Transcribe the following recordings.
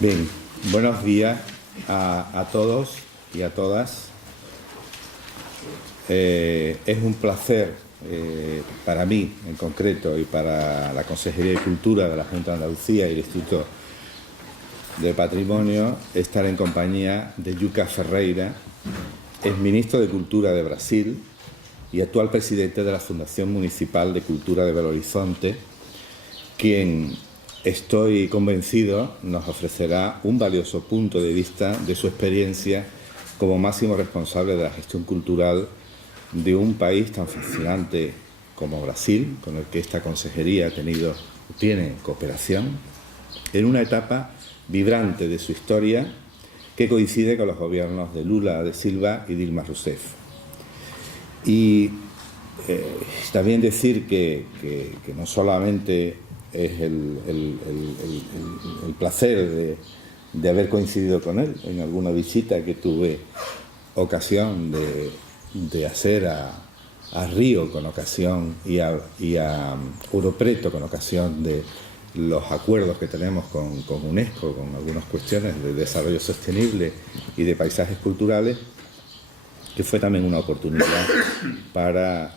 Bien, buenos días a todos y a todas. Es un placer para mí en concreto y para la Consejería de Cultura de la Junta de Andalucía y el Instituto de Patrimonio estar en compañía de Yuca Ferreira, exministro de Cultura de Brasil y actual presidente de la Fundación Municipal de Cultura de Belo Horizonte, quien, estoy convencido, nos ofrecerá un valioso punto de vista de su experiencia como máximo responsable de la gestión cultural de un país tan fascinante como Brasil, con el que esta consejería tiene cooperación, en una etapa vibrante de su historia que coincide con los gobiernos de Lula da Silva y Dilma Rousseff. Y también decir que no solamente es el placer de haber coincidido con él en alguna visita que tuve ocasión de hacer a Río con ocasión y a Ouro Preto con ocasión de los acuerdos que tenemos con UNESCO, con algunas cuestiones de desarrollo sostenible y de paisajes culturales, que fue también una oportunidad para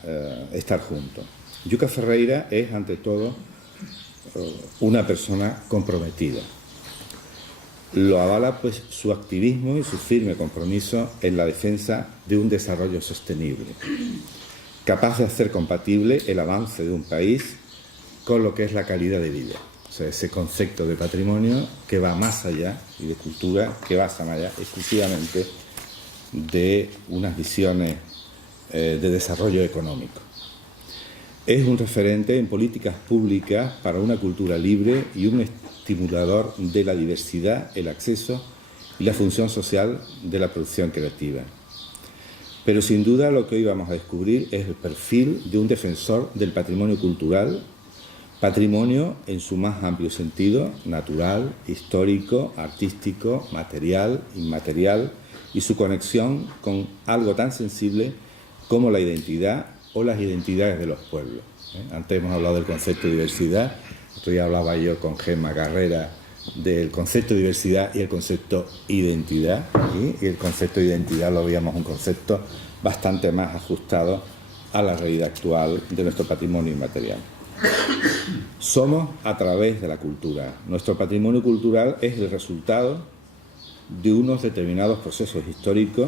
estar juntos. Yuca Ferreira es, ante todo, una persona comprometida. Lo avala pues su activismo y su firme compromiso en la defensa de un desarrollo sostenible, capaz de hacer compatible el avance de un país con lo que es la calidad de vida. O sea, ese concepto de patrimonio que va más allá, y de cultura que va más allá exclusivamente de unas visiones de desarrollo económico. Es un referente en políticas públicas para una cultura libre y un estimulador de la diversidad, el acceso y la función social de la producción creativa. Pero sin duda lo que hoy vamos a descubrir es el perfil de un defensor del patrimonio cultural, patrimonio en su más amplio sentido, natural, histórico, artístico, material, inmaterial, y su conexión con algo tan sensible como la identidad o las identidades de los pueblos. Antes hemos hablado del concepto de diversidad, otro día hablaba yo con Gemma Carrera del concepto de diversidad y el concepto identidad, y el concepto de identidad lo veíamos un concepto bastante más ajustado a la realidad actual de nuestro patrimonio inmaterial. Somos a través de la cultura. Nuestro patrimonio cultural es el resultado de unos determinados procesos históricos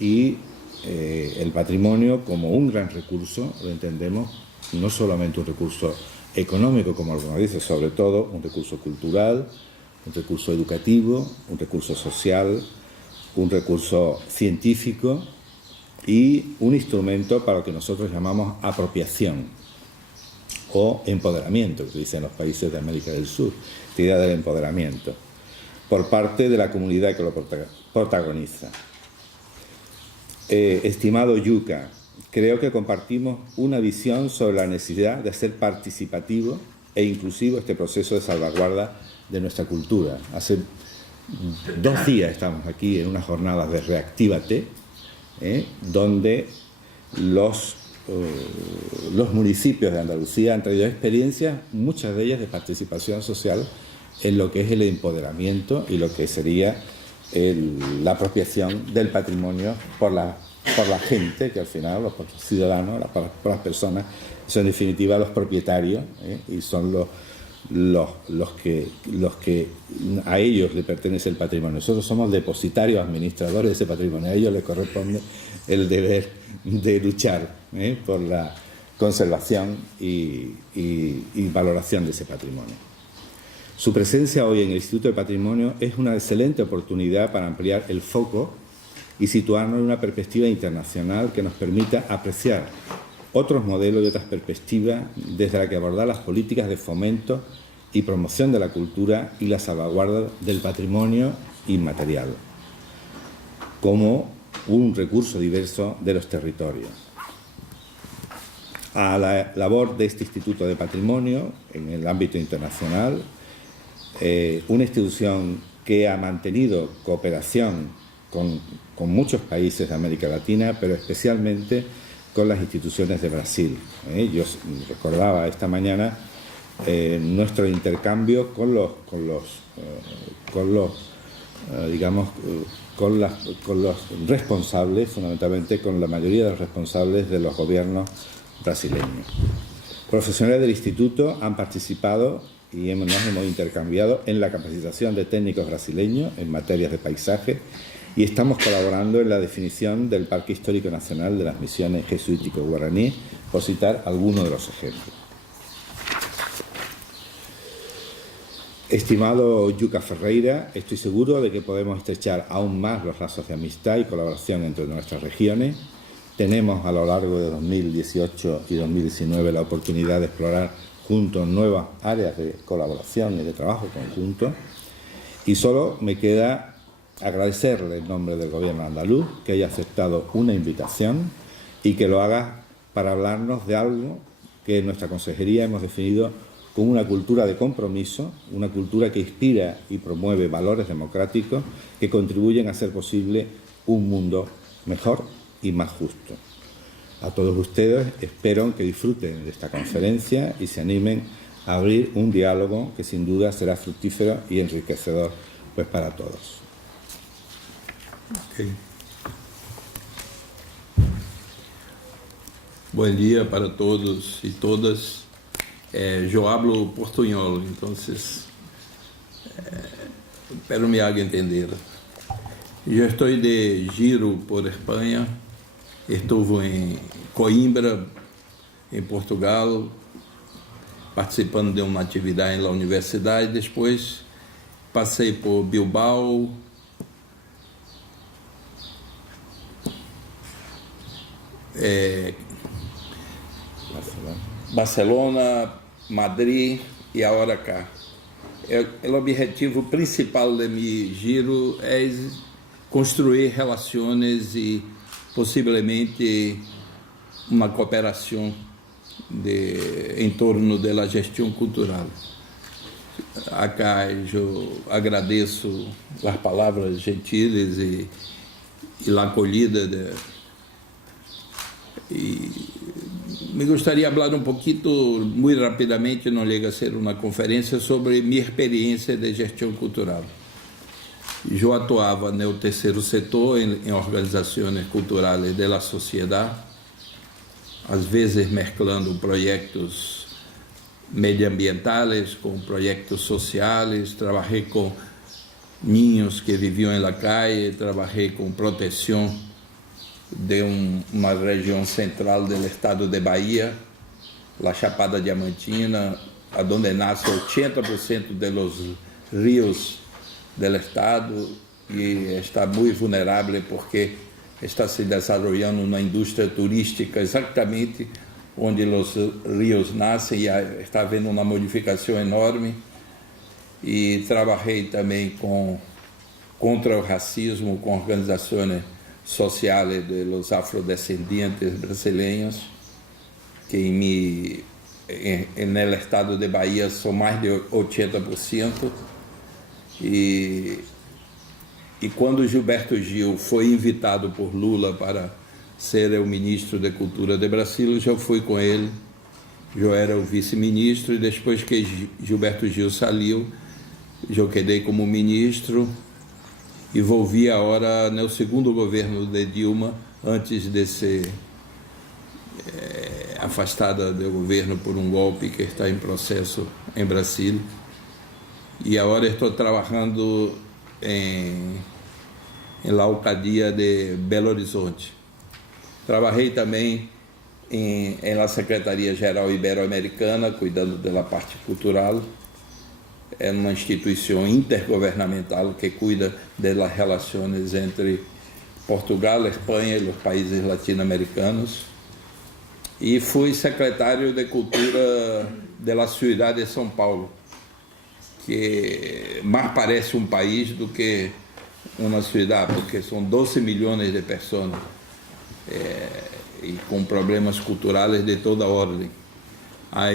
y el patrimonio como un gran recurso lo entendemos no solamente un recurso económico, como algunos dicen, sobre todo un recurso cultural, un recurso educativo, un recurso social, un recurso científico y un instrumento para lo que nosotros llamamos apropiación o empoderamiento, que se dice en los países de América del Sur, la idea del empoderamiento, por parte de la comunidad que lo protagoniza. Estimado Yuca, creo que compartimos una visión sobre la necesidad de hacer participativo e inclusivo este proceso de salvaguarda de nuestra cultura. Hace 2 días estamos aquí en unas jornadas de Reactívate, donde los municipios de Andalucía han traído experiencias, muchas de ellas de participación social, en lo que es el empoderamiento y lo que sería la apropiación del patrimonio por la gente, que al final, los ciudadanos, por las personas, son en definitiva los propietarios, y son los que a ellos le pertenece el patrimonio. Nosotros somos depositarios, administradores de ese patrimonio. A ellos les corresponde el deber de luchar por la conservación y valoración de ese patrimonio. Su presencia hoy en el Instituto de Patrimonio es una excelente oportunidad para ampliar el foco y situarnos en una perspectiva internacional que nos permita apreciar otros modelos y otras perspectivas desde la que abordar las políticas de fomento y promoción de la cultura y la salvaguarda del patrimonio inmaterial como un recurso diverso de los territorios. A la labor de este Instituto de Patrimonio en el ámbito internacional, una institución que ha mantenido cooperación con muchos países de América Latina, pero especialmente con las instituciones de Brasil. Yo recordaba esta mañana nuestro intercambio con los responsables, fundamentalmente con la mayoría de los responsables de los gobiernos brasileños. Profesionales del instituto han participado y nos hemos intercambiado en la capacitación de técnicos brasileños en materias de paisaje y estamos colaborando en la definición del Parque Histórico Nacional de las Misiones Jesuítico-Guaraní, por citar algunos de los ejemplos. Estimado Yuca Ferreira, estoy seguro de que podemos estrechar aún más los lazos de amistad y colaboración entre nuestras regiones. Tenemos a lo largo de 2018 y 2019 la oportunidad de explorar juntos nuevas áreas de colaboración y de trabajo conjunto. Y solo me queda agradecerle en nombre del Gobierno andaluz que haya aceptado una invitación y que lo haga para hablarnos de algo que en nuestra consejería hemos definido como una cultura de compromiso, una cultura que inspira y promueve valores democráticos que contribuyen a hacer posible un mundo mejor y más justo. A todos ustedes espero que disfruten de esta conferencia y se animen a abrir un diálogo que sin duda será fructífero y enriquecedor pues para todos. Okay. Buen día para todos y todas. Yo hablo portuñol, entonces espero me haga entender. Yo estoy de giro por Espanha, estuve em Coimbra, em Portugal, participando de uma atividade na universidade, depois passei por Bilbao, Barcelona, Madrid e agora cá. O objetivo principal de meu giro é construir relações e possivelmente uma cooperação em torno da gestão cultural. Acá eu agradeço as palavras gentis e a acolhida me gostaria de falar um pouquinho, muito rapidamente, não chega a ser uma conferência, sobre minha experiência de gestão cultural. Eu atuava no terceiro setor, em organizações culturais da sociedade, às vezes mesclando projetos medioambientais com projetos sociais, trabalhei com niños que viviam na calle, trabalhei com proteção de uma região central do estado de Bahia, a Chapada Diamantina, onde nasce 80% dos rios do estado e está muito vulnerável porque está se desenvolvendo uma indústria turística exatamente onde os rios nascem e está havendo uma modificação enorme. E trabalhei também contra o racismo com organizações sociais dos afrodescendentes brasileiros, que no estado de Bahia são mais de 80%. E quando Gilberto Gil foi invitado por Lula para ser o ministro da Cultura de Brasil, eu fui com ele, eu era o vice-ministro, e depois que Gilberto Gil saiu, eu quedei como ministro e volvi agora no segundo governo de Dilma, antes de ser afastada do governo por um golpe que está em processo em Brasília. E agora estou trabalhando na alcaldia de Belo Horizonte. Trabalhei também na Secretaria-Geral Ibero-Americana, cuidando da parte cultural. É uma instituição intergovernamental que cuida das relações entre Portugal, Espanha e os países latino-americanos. E fui secretário de Cultura da cidade de São Paulo, que mais parece um país do que uma cidade, porque são 12 milhões de pessoas e com problemas culturais de toda ordem. Há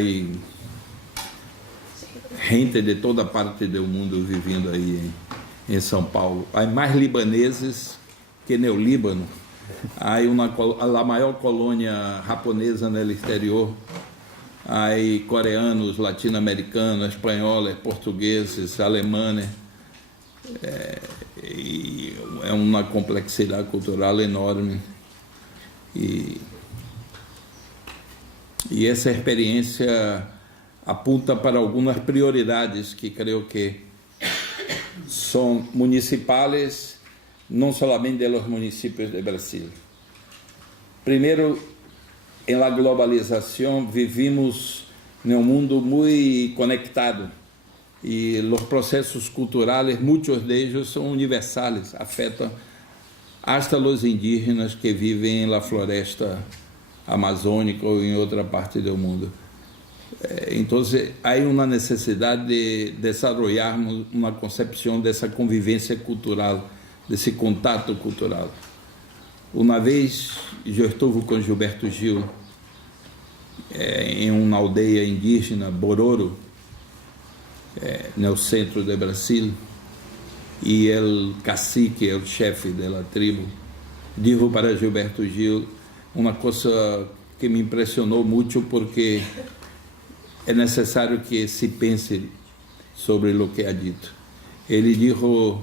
gente de toda parte do mundo vivendo aí em São Paulo. Há mais libaneses que no Líbano. Há a maior colônia japonesa no exterior Hay coreanos, latino-americanos, espanhóis, portugueses, alemães, e é uma complexidade cultural enorme. E essa experiência apunta para algumas prioridades que creio que são municipais, não somente de los municipios de Brasil. Primeiro, em la globalização, vivimos em um mundo muito conectado e os processos culturais, muitos deles são universais, afetam hasta os indígenas que vivem na floresta amazônica ou em outra parte do mundo. Então, há uma necessidade de desenvolvermos uma concepção dessa convivência cultural, desse contato cultural. Uma vez, eu estive com Gilberto Gil em uma aldeia indígena, Bororo, no centro do Brasil, e o cacique, o chefe da tribo, disse para Gilberto Gil uma coisa que me impressionou muito, porque é necessário que se pense sobre o que é dito. Ele disse: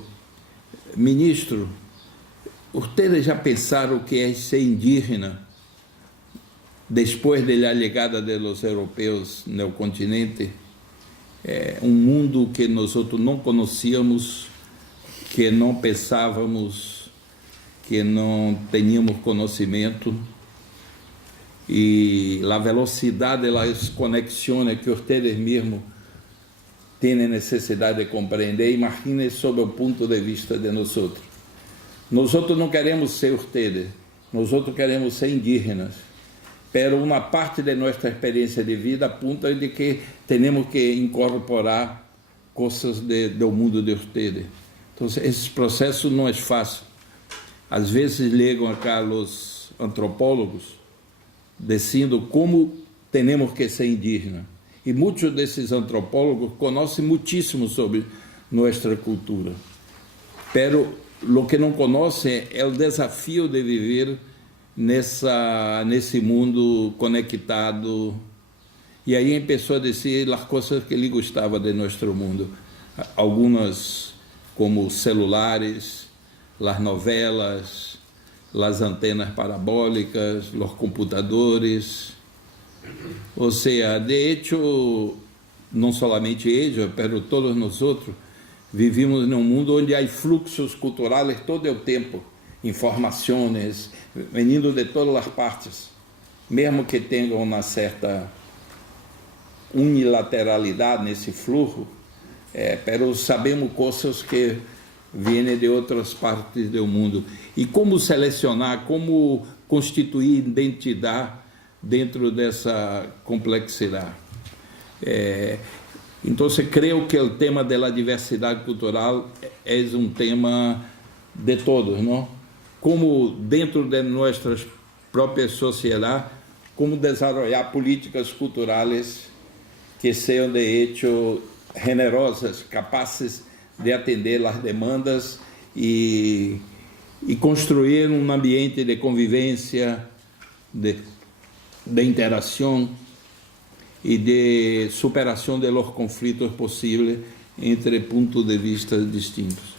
ministro, vocês já pensaram o que é ser indígena depois da chegada dos europeus no continente? É um mundo que nós não conhecíamos, que não pensávamos, que não tínhamos conhecimento, e a velocidade das conexões que vocês mesmos têm necessidade de compreender. Imagine sob o ponto de vista de nós. Nós não queremos ser vocês, nós queremos ser indígenas, pero uma parte de nossa experiência de vida apunta de que temos que incorporar coisas do mundo de vocês. Então, esse processo não é fácil. Às vezes ligam acá os antropólogos dizendo como temos que ser indígenas. E muitos desses antropólogos conhecem muitíssimo sobre nossa cultura. Pero o que não conhecem é o desafio de viver nesse mundo conectado. E aí começou a dizer as coisas que ele gostava de nosso mundo. Algumas como celulares, as novelas, as antenas parabólicas, os computadores. Ou seja, de hecho, não somente eles, mas todos nós vivimos num mundo onde há fluxos culturais todo o tempo, informações vindo de todas as partes, mesmo que tenham uma certa unilateralidade nesse fluxo, pero sabemos coisas que vêm de outras partes do mundo. E como selecionar, como constituir identidade dentro dessa complexidade. Então, creio que o tema da diversidade cultural é um tema de todos, não? Como dentro de nossas próprias sociedades, como desenvolver políticas culturais que sejam de hecho generosas, capazes de atender as demandas e construir um ambiente de convivência, de interação e de superação de los conflitos possíveis entre pontos de vista distintos.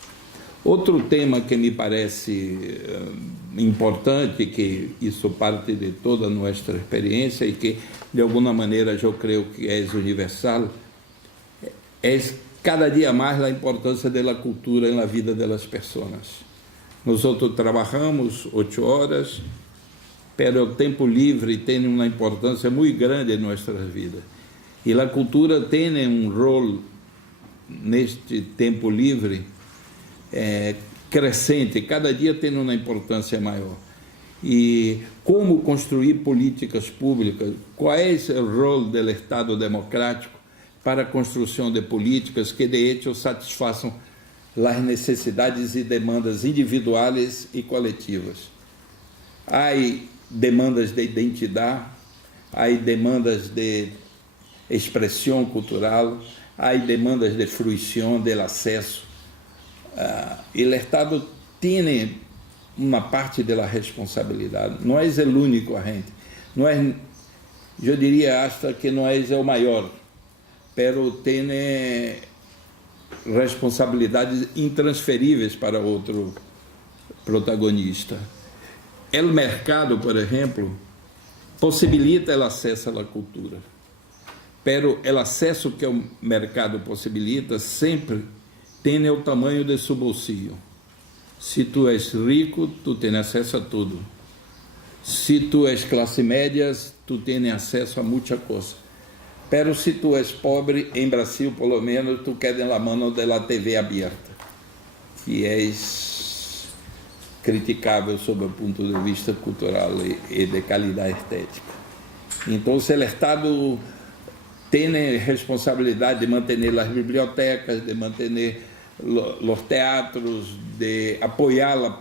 Outro tema que me parece importante, que isso parte de toda a nossa experiência e que de alguma maneira eu creio que é universal, é cada dia mais a importância da cultura na vida das pessoas. Nós trabalhamos 8 horas, pero o tempo livre tem uma importância muito grande em nossas vidas. E a cultura tem um rol neste tempo livre crescente, cada dia tem uma importância maior. E como construir políticas públicas? Qual é o rol do Estado democrático para a construção de políticas que, de hecho, satisfaçam as necessidades e demandas individuais e coletivas? Há demandas de identidade, há demandas de expressão cultural, há demandas de fruição, de acesso. E o Estado tem uma parte da responsabilidade, não é o único agente, não é eu diria hasta que não é o maior, pero tem responsabilidades intransferíveis para outro protagonista. O mercado, por exemplo, possibilita o acesso à cultura, pero o acesso que o mercado possibilita sempre tem o tamanho de seu bolsillo. Se tu és rico, tu tens acesso a tudo. Se tu és classe média, tu tens acesso a muita coisa. Pero se tu és pobre, em Brasil, pelo menos, tu quedas na mão da TV aberta, que é criticável sob o ponto de vista cultural e de qualidade estética. Então, o Estado tem responsabilidade de manter as bibliotecas, de manter os teatros, de apoiar a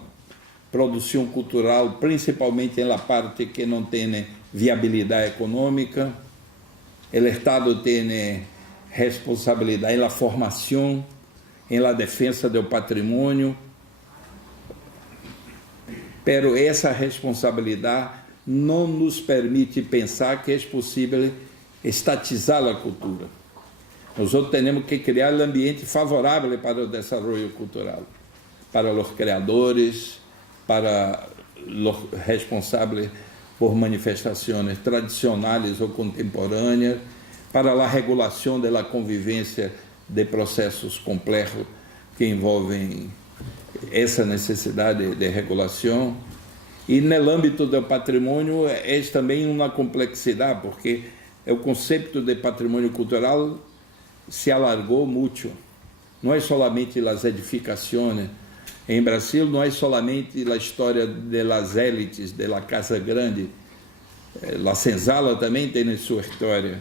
produção cultural, principalmente na parte que não tem viabilidade econômica. O Estado tem responsabilidade na formação, na defesa do patrimônio, pero essa responsabilidade não nos permite pensar que é possível estatizar a cultura. Nós temos que criar um ambiente favorável para o desenvolvimento cultural, para os criadores, para os responsáveis por manifestações tradicionais ou contemporâneas, para a regulação da convivência de processos complexos que envolvem essa necessidade de regulação. E no âmbito do patrimônio é também uma complexidade, porque o conceito de patrimônio cultural se alargou muito. Não é somente as edificações. Em Brasil não é somente a história das élites, da Casa Grande. A Senzala também tem sua história.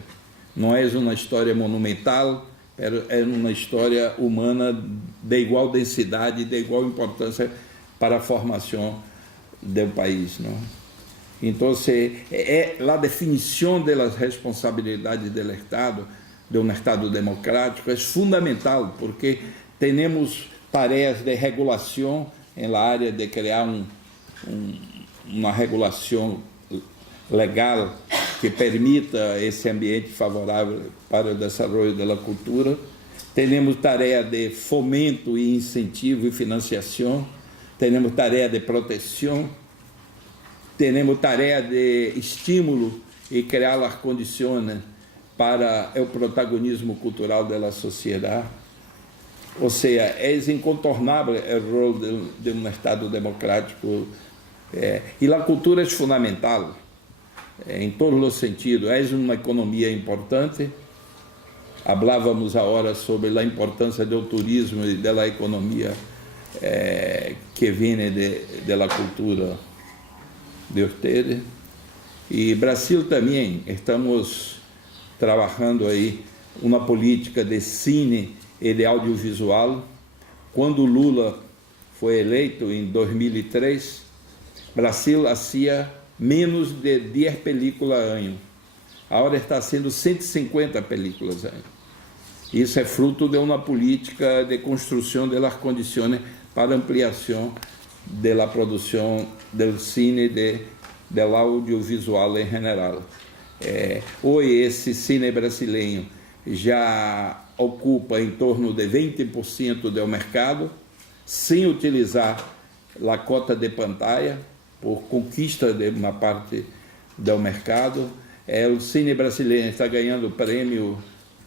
Não é uma história monumental, é uma história humana de igual densidade, de igual importância para a formação do país, não? Então, a definição das responsabilidades do Estado, de um Estado democrático, é fundamental, porque temos tarefas de regulação na área de criar uma regulação legal que permita esse ambiente favorável para o desenvolvimento da cultura. Temos tarefa de fomento e incentivo e financiação, temos tarefa de proteção, temos tarefa de estímulo e criar as condições para o protagonismo cultural da sociedade. Ou seja, é incontornável o rol de um Estado democrático. E a cultura é fundamental, em todos os sentidos. É uma economia importante. Falávamos agora sobre a importância do turismo e da economia que vem da cultura de ustedes. E Brasil também, estamos trabalhando aí uma política de cine e de audiovisual. Quando Lula foi eleito em 2003, Brasil fazia menos de 10 películas ano. Agora está sendo 150 películas ano. Isso é fruto de uma política de construção das condições para ampliação da produção do cine e do audiovisual em geral. Hoje esse cine brasileiro já ocupa em torno de 20% do mercado, sem utilizar a cota de pantalla, por conquista de uma parte do mercado. O cine brasileiro está ganhando prêmio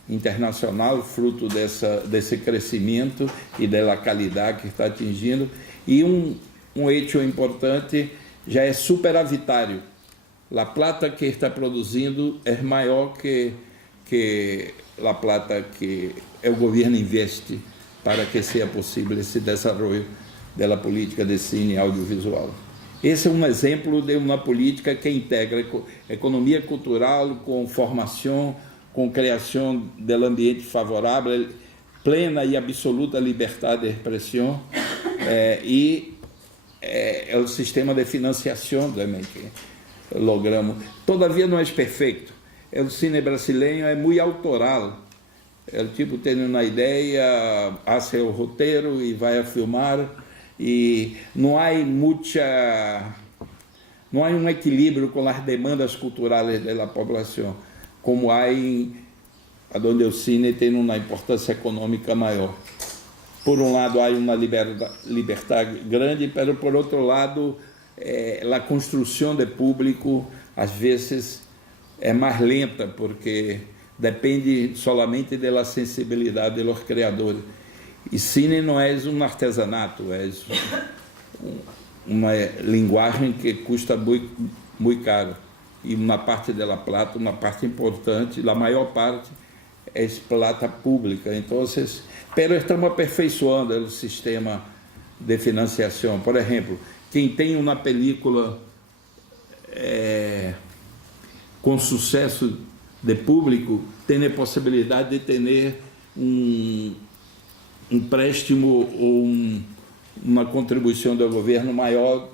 internacional, fruto desse crescimento e da qualidade que está atingindo. E um hecho importante, já é superavitário. A plata que está produzindo é maior que a plata que o governo investe para que seja possível esse desenvolvimento da política de cine audiovisual. Esse é um exemplo de uma política que integra economia cultural com formação, com criação do ambiente favorável, plena e absoluta liberdade de expressão, e o sistema de financiação também que logramos. Todavia não é perfeito. O cine brasileiro é muito autoral. O tipo tem uma ideia, faz o roteiro e vai a filmar, e não há não há um equilíbrio com as demandas culturais da população, como há onde o cine tem uma importância econômica maior. Por um lado, há uma liberdade grande, mas por outro lado, a construção de público, às vezes, é mais lenta, porque depende solamente da sensibilidade dos criadores. E cine não é um artesanato, é uma linguagem que custa muito caro. E uma parte dela plata, uma parte importante, a maior parte é plata pública. Então, pero estamos aperfeiçoando o sistema de financiação. Por exemplo, quem tem uma película com sucesso de público tem a possibilidade de ter um empréstimo ou uma contribuição do governo maior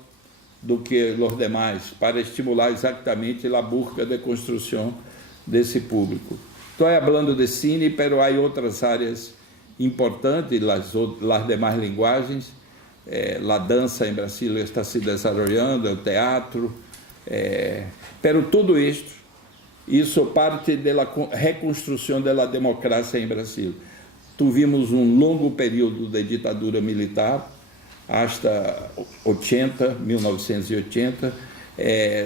do que os demais, para estimular exatamente a busca de construção desse público. Estou falando de cine, mas há outras áreas importantes, as demais linguagens. A dança em Brasil está se desenvolvendo, o teatro, pero tudo isso parte da reconstrução da democracia em Brasil. Tivemos um longo período de ditadura militar, hasta 1980,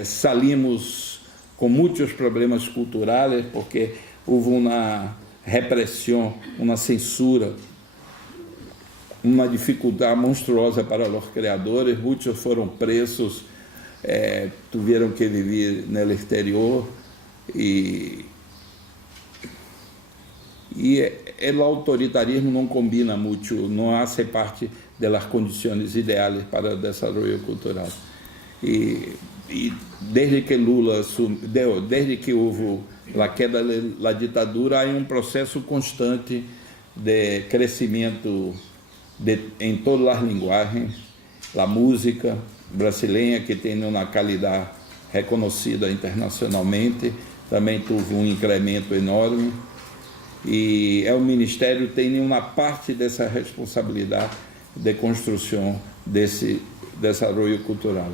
salimos com muitos problemas culturais, porque houve uma repressão, uma censura, uma dificuldade monstruosa para os criadores. Muitos foram presos, tiveram que viver no exterior, e o autoritarismo não combina muito, não hace parte das condições ideais para o desenvolvimento cultural. E desde que Lula desde que houve a queda da ditadura, há um processo constante de crescimento em todas as linguagens. A música brasileira, que tem uma qualidade reconhecida internacionalmente, também teve um incremento enorme. E o Ministério tem uma parte dessa responsabilidade de construção desse desenvolvimento cultural.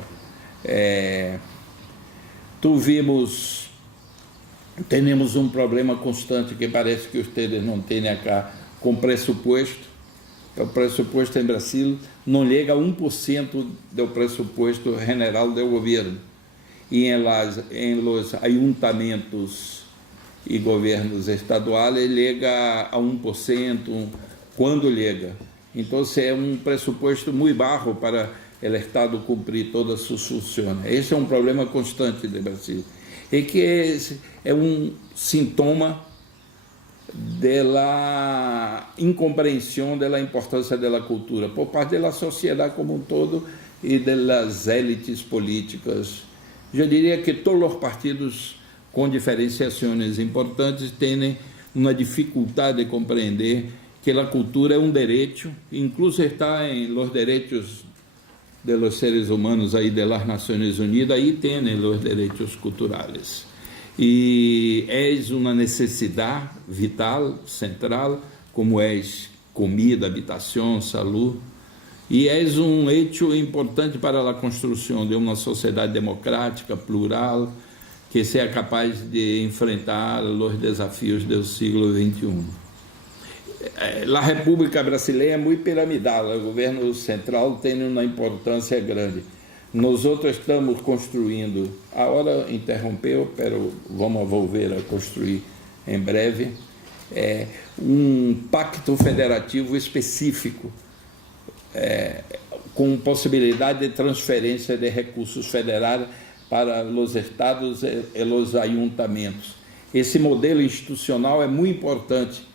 Temos um problema constante que parece que vocês não têm acá, com pressuposto. O pressuposto em Brasil não chega a 1% do pressuposto general do governo. E em los ayuntamentos e governos estaduais chega a 1%, quando chega. Então, é um pressuposto muito baixo para o Estado cumprir todas as suas funções. Esse é um problema constante do Brasil. E que é um sintoma da incompreensão da importância da cultura por parte da sociedade como um todo e das élites políticas. Eu diria que todos os partidos, com diferenciações importantes, têm uma dificuldade de compreender que a cultura é um direito, incluso está em los direitos de los seres humanos aí de las Nações Unidas, aí tem os direitos culturais. E é uma necessidade vital, central, como é comida, habitação, saúde, e é um hecho importante para a construção de uma sociedade democrática, plural, que seja capaz de enfrentar os desafios do século XXI. A República Brasileira é muito piramidal, o governo central tem uma importância grande. Nós outros estamos construindo, a hora interrompeu, pero vamos volver a construir em breve, um pacto federativo específico, com possibilidade de transferência de recursos federais para os estados e os ayuntamentos. Esse modelo institucional é muito importante,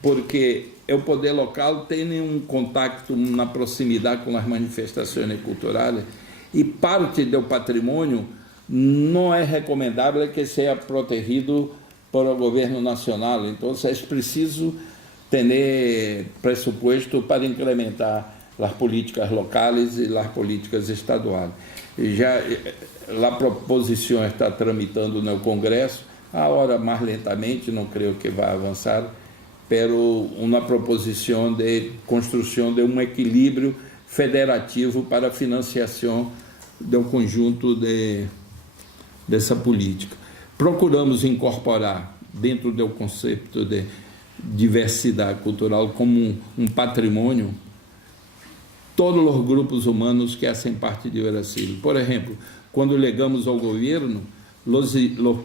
porque o poder local tem um contato, uma proximidade com as manifestações culturais, e parte do patrimônio não é recomendável que seja protegido por o governo nacional. Então, é preciso ter pressuposto para incrementar as políticas locais e as políticas estaduais. Já a proposição está tramitando no Congresso, agora mais lentamente, não creio que vai avançar, pero uma proposição de construção de um equilíbrio federativo para a financiação do conjunto dessa política. Procuramos incorporar dentro do conceito de diversidade cultural como um patrimônio todos os grupos humanos que fazem parte de Brasil. Por exemplo, quando legamos ao governo os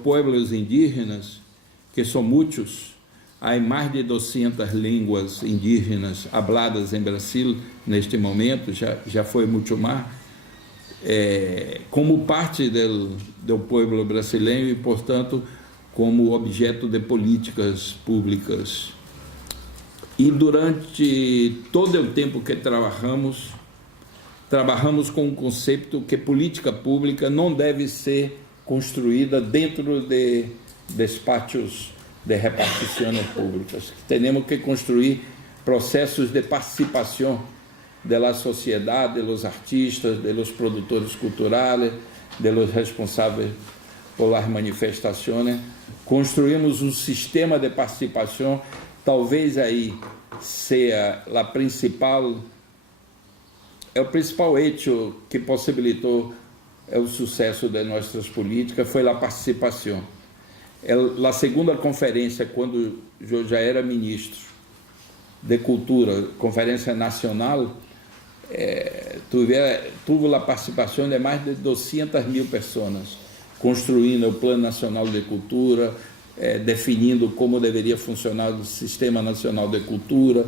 pueblos indígenas, que são muitos, há mais de 200 línguas indígenas habladas em Brasil neste momento, já foi muito mais, como parte do povo brasileiro e, portanto, como objeto de políticas públicas. E durante todo o tempo que trabalhamos com um conceito que política pública não deve ser construída dentro de despachos de repartições públicas. Temos que construir processos de participação da sociedade, dos artistas, dos produtores culturais, dos responsáveis por las manifestações. Construímos um sistema de participação, talvez aí seja o principal hecho que possibilitou o sucesso de nossas políticas, foi a participação. A segunda conferência, quando eu já era ministro de Cultura, Conferência Nacional, tive a participação de mais de 200 mil pessoas, construindo o Plano Nacional de Cultura, definindo como deveria funcionar o Sistema Nacional de Cultura,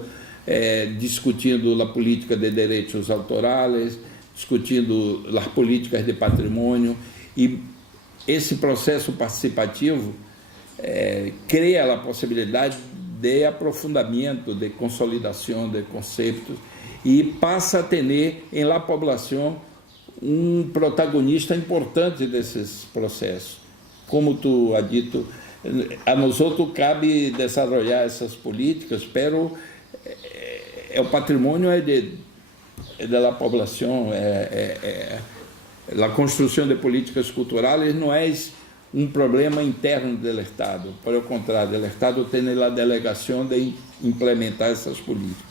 discutindo a política de direitos autorais, discutindo as políticas de patrimônio, e esse processo participativo cria a possibilidade de aprofundamento, de consolidação de conceitos, e passa a ter em la população um protagonista importante desses processos. Como tu has dito, a nós outros cabe desenvolver essas políticas, pero o patrimônio da população, a construção de políticas culturais não é um problema interno do Estado, pelo contrário, o Estado tem a delegação de implementar essas políticas.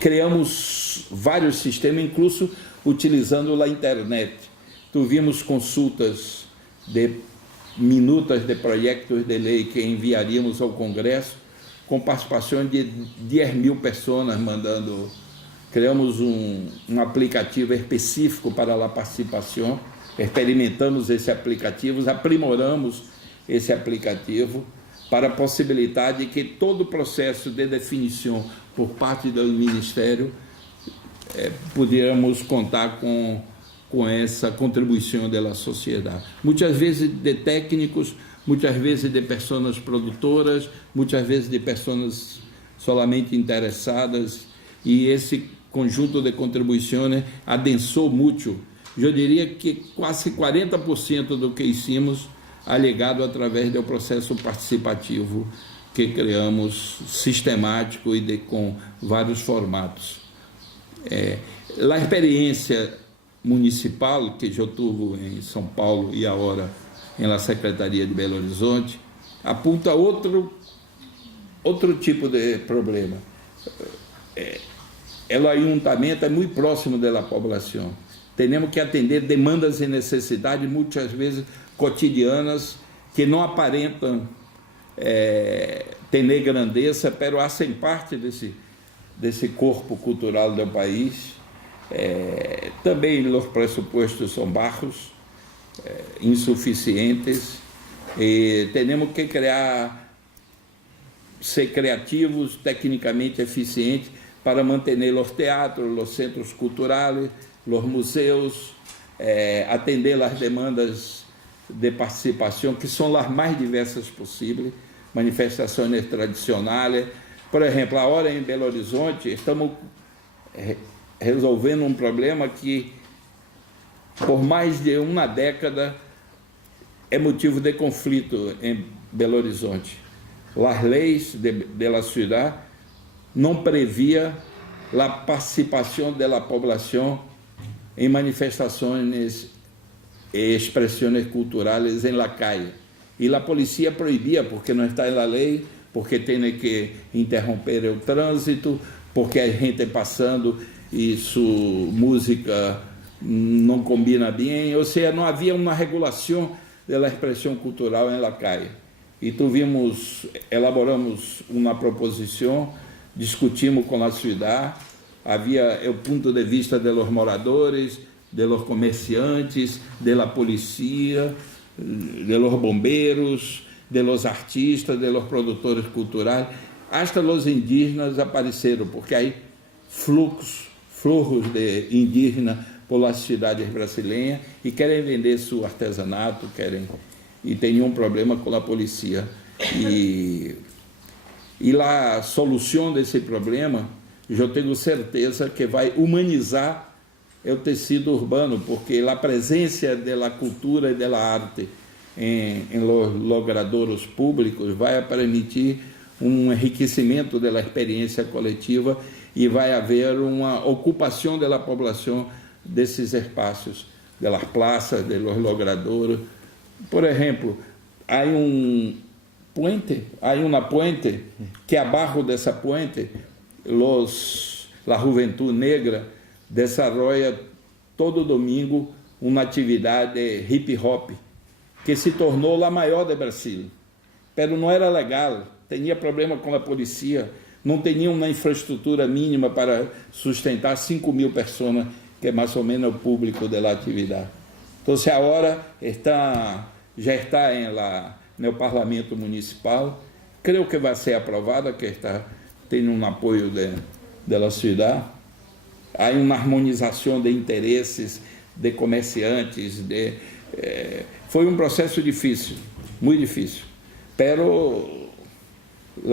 Criamos vários sistemas, incluso utilizando a internet. Tivemos consultas de minutas de projetos de lei que enviaríamos ao Congresso, com participação de 10 mil pessoas mandando. Criamos um aplicativo específico para a participação, experimentamos esse aplicativo, aprimoramos esse aplicativo para a possibilidade de que todo o processo de definição por parte do Ministério pudiéramos contar com essa contribuição da sociedade. Muitas vezes de técnicos, muitas vezes de pessoas produtoras, muitas vezes de pessoas solamente interessadas, e esse conjunto de contribuições adensou muito. Eu diria que quase 40% do que hicimos alegado através do processo participativo que criamos, sistemático e com vários formatos. A experiência municipal que eu tive em São Paulo e agora na Secretaria de Belo Horizonte aponta outro tipo de problema. O ayuntamento é muito próximo da população. Temos que atender demandas e necessidades, muitas vezes cotidianas, que não aparentam ter grandeza, mas fazem parte desse corpo cultural do país. Também os pressupostos são baixos, insuficientes, e temos que ser criativos, tecnicamente eficientes, para manter os teatros, os centros culturais, os museus, atender as demandas de participação, que são as mais diversas possíveis, manifestações tradicionais. Por exemplo, agora em Belo Horizonte, estamos resolvendo um problema que, por mais de uma década, é motivo de conflito em Belo Horizonte. As leis da cidade não previa a participação da população em manifestações e expressões culturais em la calle. E a polícia proibia, porque não está na lei, porque tem que interromper o trânsito, porque a gente passando e sua música não combina bem, ou seja, não havia uma regulação da expressão cultural em la calle. E elaboramos uma proposição, discutimos com a cidade, havia o ponto de vista dos moradores, dos comerciantes, da polícia, dos bombeiros, dos artistas, dos produtores culturais, hasta os indígenas apareceram, porque aí fluxos de indígenas por las cidades brasileiras e querem vender seu artesanato, e tem um problema com a polícia. E a solução desse problema, eu tenho certeza que vai humanizar o tecido urbano, porque a presença da cultura e da arte em los logradouros públicos vai permitir um enriquecimento da experiência coletiva e vai haver uma ocupação da população desses espaços, das praças, dos logradouros. Por exemplo, há uma puente que abaixo dessa puente a juventude negra desarrolla todo domingo uma atividade hip hop que se tornou a maior do Brasil, mas não era legal, tinha problema com a polícia, não tinha uma infraestrutura mínima para sustentar 5.000 pessoas, que é mais ou menos o público da atividade. Então, agora já está no Parlamento Municipal, creio que vai ser aprovada, que tem um apoio da cidade. Há uma harmonização de interesses de comerciantes. Foi um processo difícil, muito difícil, pero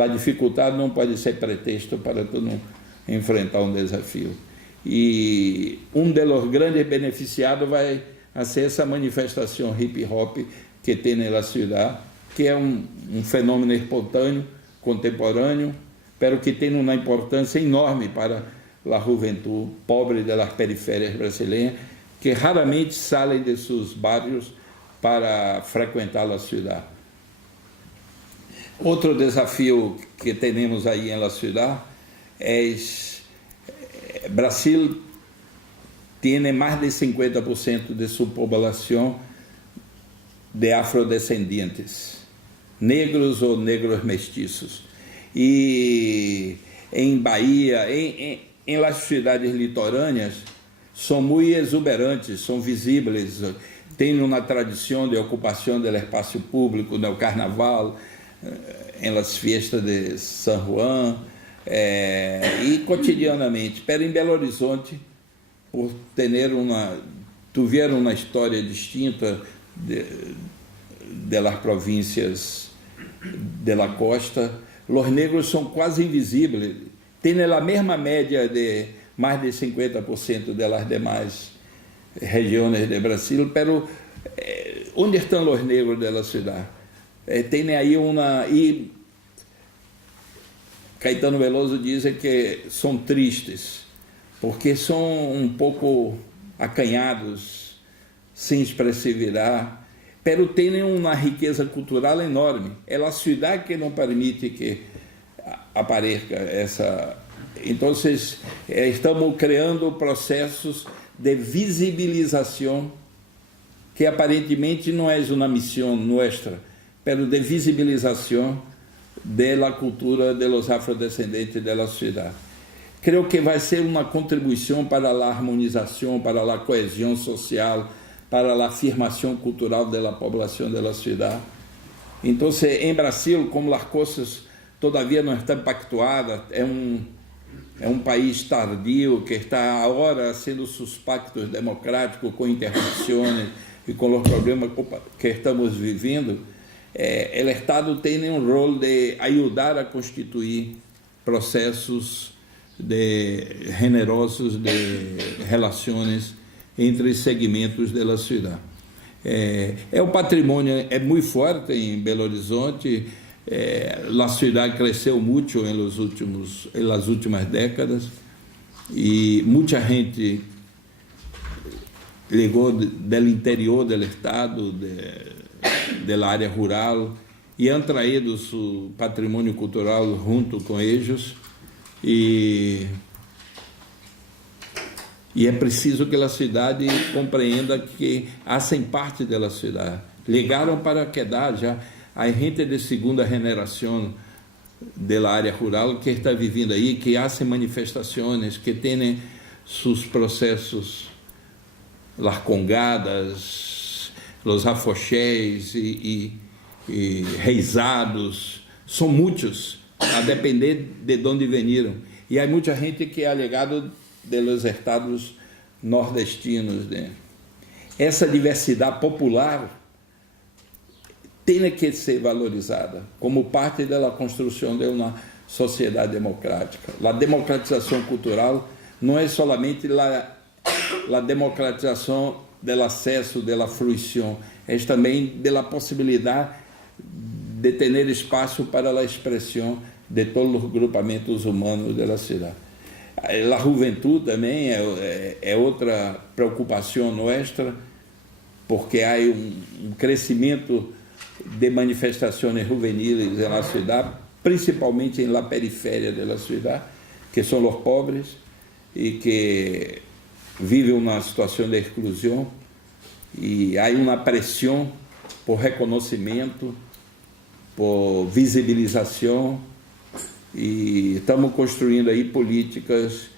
a dificuldade não pode ser pretexto para tu não enfrentar um desafio. E um dos grandes beneficiados vai ser essa manifestação hip hop que tem na cidade, que é um fenômeno espontâneo, contemporâneo, pero que tem uma importância enorme para a juventude pobre das periférias brasileiras, que raramente saem de seus bairros para frequentar a cidade. Outro desafio que temos aí na cidade é Brasil tem mais de 50% de sua população de afrodescendentes, negros ou negros mestiços. E em Bahia, em las cidades litorâneas, são muito exuberantes, são visíveis, têm uma tradição de ocupação do espaço público, no carnaval, em las fiestas de São Juan, e cotidianamente. Pero em Belo Horizonte, por tiveram uma história distinta das províncias da costa, os negros são quase invisíveis, têm a mesma média de mais de 50% das demais regiões do Brasil, pero onde estão os negros da cidade? Tem aí e Caetano Veloso diz que são tristes, porque são um pouco acanhados, sem expressividade, pero têm uma riqueza cultural enorme. É a cidade que não permite que apareça essa. Então, estamos criando processos de visibilização que aparentemente não é uma missão nossa, pero de visibilização da cultura dos afrodescendentes da cidade. Creio que vai ser uma contribuição para a harmonização, para a coesão social, para a afirmação cultural da população da cidade. Então, em Brasil, como as coisas todavia não estão pactuadas, é um país tardio que está agora sendo seus pactos democráticos com interrupções e com os problemas que estamos vivendo. O Estado tem um rol de ajudar a constituir processos generosos de relações entre segmentos da cidade. O patrimônio é muito forte em Belo Horizonte. A cidade cresceu muito nas últimas décadas e muita gente ligou do interior do estado, da área rural, e han traído seu patrimônio cultural junto com eles. E E é preciso que a cidade compreenda que fazem parte da cidade. Ligaram para quedar já. A gente de segunda geração da área rural que está vivendo aí, que fazem manifestações, que têm seus processos, las congadas, os afoxés e reisados, são muitos, a depender de onde veniram. E há muita gente que é alegado dos estados nordestinos, né? Essa diversidade popular tem que ser valorizada como parte da construção de uma sociedade democrática. A democratização cultural não é somente a democratização do acesso, da fruição, é também da possibilidade de ter espaço para a expressão de todos os grupamentos humanos da cidade. A juventude também é outra preocupação nossa, porque há um crescimento de manifestações juvenis na cidade, principalmente na periferia da cidade, que são os pobres e que vivem uma situação de exclusão, e há uma pressão por reconhecimento, por visibilização, e estamos construindo aí políticas.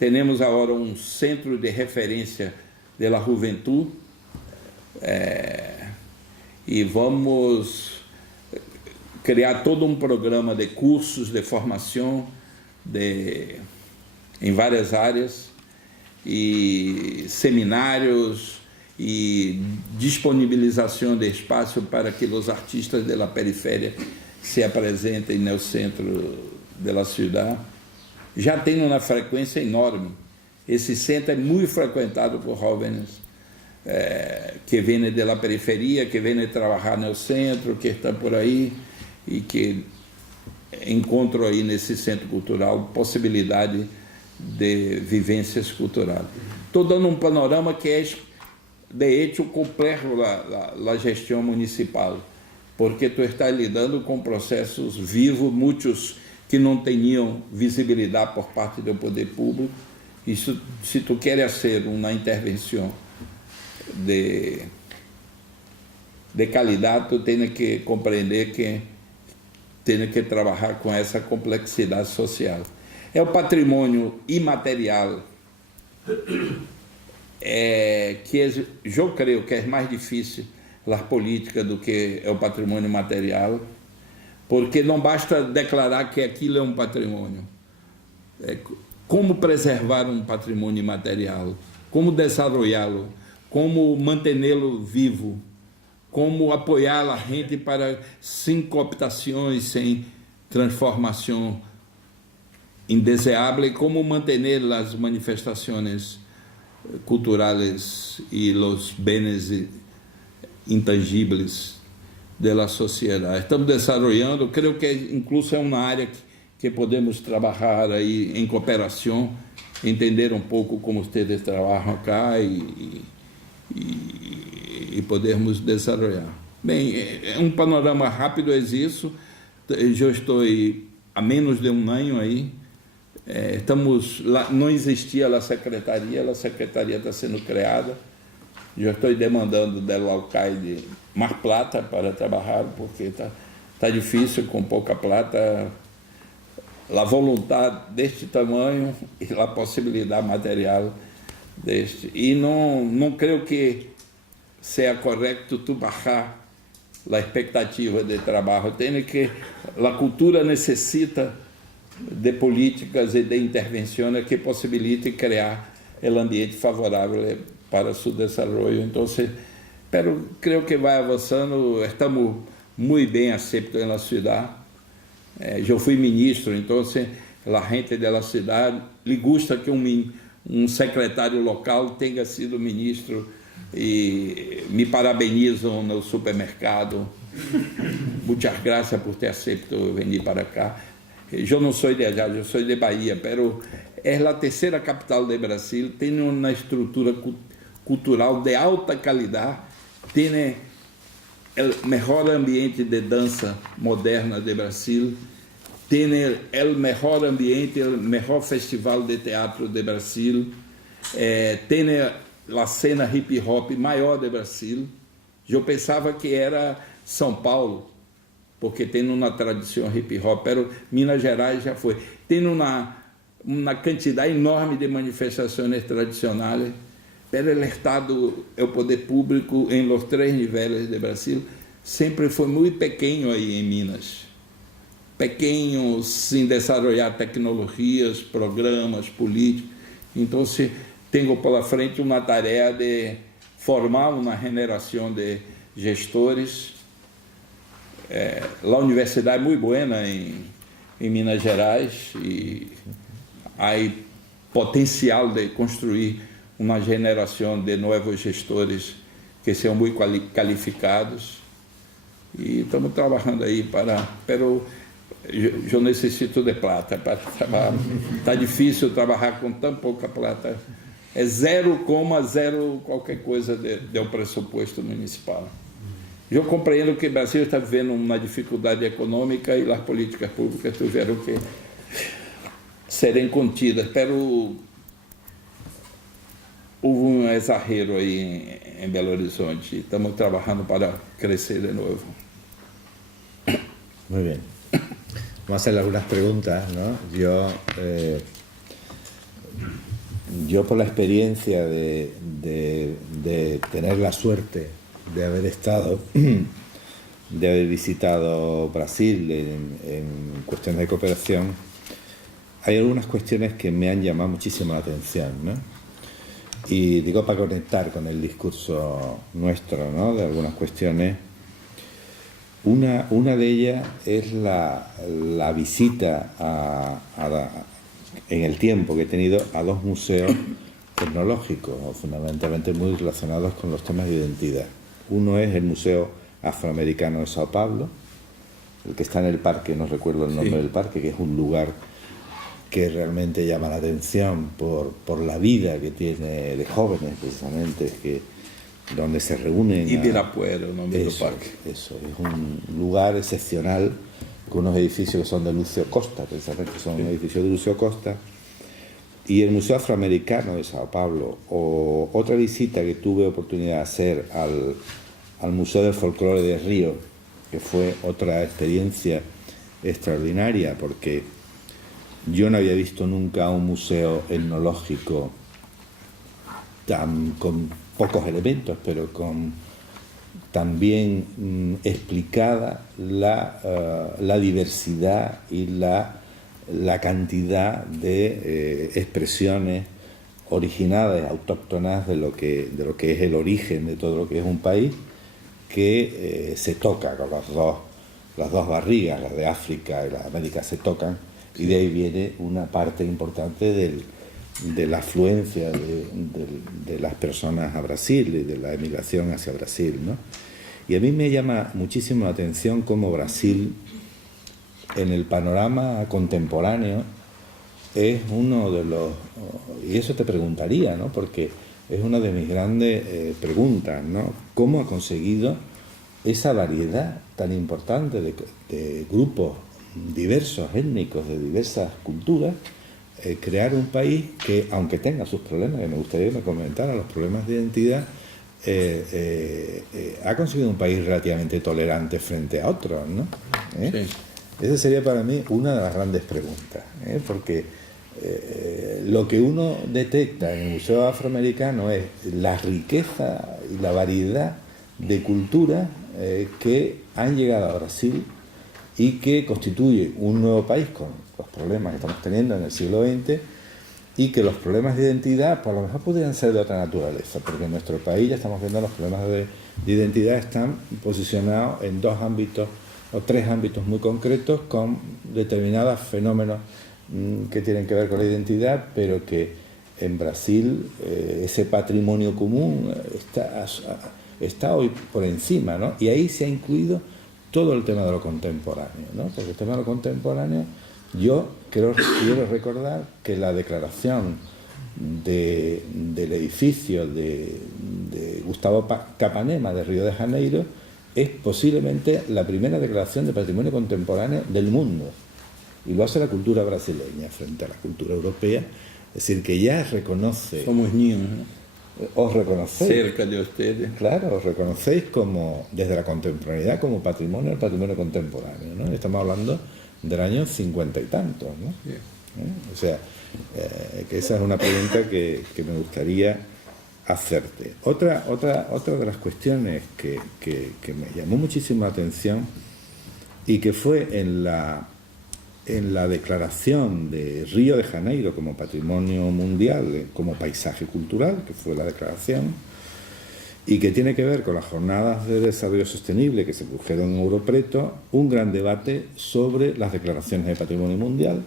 Temos agora um centro de referência da juventude, e vamos criar todo um programa de cursos de formação em várias áreas, e seminários, e disponibilização de espaço para que os artistas da periferia se apresentem no centro da cidade. Já tem uma frequência enorme. Esse centro é muito frequentado por jovens que vêm da periferia, que vêm trabalhar no centro, que estão por aí e que encontram aí nesse centro cultural possibilidade de vivências culturais. Estou dando um panorama que é de hecho complexo a gestão municipal, porque tu está lidando com processos vivos, muitos que não tinham visibilidade por parte do poder público. Isso, se tu queres fazer uma intervenção de qualidade, tu tem que compreender que tem que trabalhar com essa complexidade social. É o patrimônio imaterial que eu creio que é mais difícil a política do que é o patrimônio material, porque não basta declarar que aquilo é um patrimônio. Como preservar um patrimônio imaterial? Como desenvolvê-lo? Como mantê-lo vivo? Como apoiar a gente para sem cooptações, sem transformação indeseável? Como manter as manifestações culturais e os bens intangíveis da sociedade? Estamos desenvolvendo, creio que incluso é uma área que podemos trabalhar aí em cooperação, entender um pouco como vocês trabalham cá e podermos desenvolver. Bem, é um panorama rápido, é isso. Eu estou há menos de um ano aí. Estamos lá, não existia a secretaria está sendo criada. Já estou demandando do alcaide mais plata para trabalhar, porque tá difícil com pouca plata. A vontade deste tamanho e a possibilidade material deste. E não creio que seja correto tu baixar a expectativa de trabalho. A cultura necessita de políticas e de intervenções que possibilitem criar o ambiente favorável para seu desenvolvimento. Então, creio que vai avançando. Estamos muito bem aceitos na cidade. Eu fui ministro, então a gente da cidade lhe gusta que um secretário local tenha sido ministro, e me parabenizam no supermercado. Muitas graças por ter aceito vir para cá. Eu não sou de allá, eu sou de Bahia, mas é a terceira capital do Brasil, tem uma estrutura cultural de alta qualidade, tem o melhor ambiente de dança moderna do Brasil, tem o melhor ambiente, o melhor festival de teatro do Brasil, tem a cena hip hop maior do Brasil. Eu pensava que era São Paulo, porque tem uma tradição hip hop, pero Minas Gerais já foi. Tem uma quantidade enorme de manifestações tradicionais, pero o Estado, o poder público em los 3 níveis do Brasil sempre foi muito pequeno aí em Minas. Pequeno, sem desenvolver tecnologias, programas, políticos. Então, tenho pela frente uma tarefa de formar uma geração de gestores. A universidade é muito boa em Minas Gerais e há potencial de construir uma geração de novos gestores que sejam muito qualificados. E estamos trabalhando aí pero eu necessito de plata para trabalhar. Está difícil trabalhar com tão pouca plata. É 0,0 qualquer coisa do pressuposto municipal. Eu compreendo que o Brasil está vivendo uma dificuldade econômica e as políticas públicas tiveram que serem contidas, pero houve um exagero aí em Belo Horizonte. Estamos trabalhando para crescer de novo. Muy bien. Vamos a hacerle algunas preguntas, ¿no? Yo por la experiencia de tener la suerte de haber estado, de haber visitado Brasil en cuestiones de cooperación, hay algunas cuestiones que me han llamado muchísimo la atención, ¿no? Y digo, para conectar con el discurso nuestro, ¿no? De algunas cuestiones. Una de ellas es la visita en el tiempo que he tenido a 2 museos tecnológicos, fundamentalmente muy relacionados con los temas de identidad. Uno es el Museo Afroamericano de Sao Paulo, el que está en el parque, no recuerdo el nombre del parque, que es un lugar que realmente llama la atención por la vida que tiene de jóvenes, precisamente, donde se reúnen. Ibirapuera, el nombre del parque. Eso, es un lugar excepcional, con unos edificios que son de Lucio Costa, precisamente son edificios de Lucio Costa. Y el Museo Afroamericano de Sao Paulo, o otra visita que tuve oportunidad de hacer al Museo del Folclore de Río, que fue otra experiencia extraordinaria, porque yo no había visto nunca un museo etnológico con pocos elementos, pero con también explicada la diversidad y la cantidad de expresiones originadas, autóctonas de lo que es el origen de todo lo que es un país, que se toca con las dos barrigas, la de África y la de América se tocan, y de ahí viene una parte importante de la afluencia de las personas a Brasil y de la emigración hacia Brasil, ¿no? Y a mí me llama muchísimo la atención cómo Brasil, en el panorama contemporáneo, es uno de los... Y eso te preguntaría, ¿no? Porque es una de mis grandes preguntas, ¿no? ¿Cómo ha conseguido esa variedad tan importante de grupos diversos, étnicos, de diversas culturas, crear un país que, aunque tenga sus problemas, que me gustaría que me comentara los problemas de identidad, ha conseguido un país relativamente tolerante frente a otros, ¿no? Sí. Esa sería para mí una de las grandes preguntas, porque lo que uno detecta en el Museo Afroamericano es la riqueza y la variedad de culturas que han llegado a Brasil y que constituye un nuevo país con los problemas que estamos teniendo en el siglo XX, y que los problemas de identidad, por lo mejor podrían ser de otra naturaleza, porque en nuestro país ya estamos viendo los problemas de identidad están posicionados en 2 ámbitos o 3 ámbitos muy concretos, con determinados fenómenos que tienen que ver con la identidad, pero que en Brasil ese patrimonio común está hoy por encima, ¿no? Y ahí se ha incluido todo el tema de lo contemporáneo, ¿no? Porque el tema de lo contemporáneo, yo quiero recordar que la declaración del edificio de Gustavo Capanema de Río de Janeiro es posiblemente la primera declaración de patrimonio contemporáneo del mundo, y lo hace la cultura brasileña frente a la cultura europea, decir, que ya reconoce... Somos niños, ¿no? Os reconocéis. Cerca de ustedes. Claro, os reconocéis como, desde la contemporaneidad, como patrimonio, el patrimonio contemporáneo, ¿no? Estamos hablando del año 50 y tantos, ¿no? Sí. O sea, que esa es una pregunta que me gustaría hacerte. Otra de las cuestiones que me llamó muchísimo la atención y que fue en la declaración de Río de Janeiro como patrimonio mundial, como paisaje cultural, que fue la declaración, y que tiene que ver con las jornadas de desarrollo sostenible que se produjeron en Europreto, un gran debate sobre las declaraciones de patrimonio mundial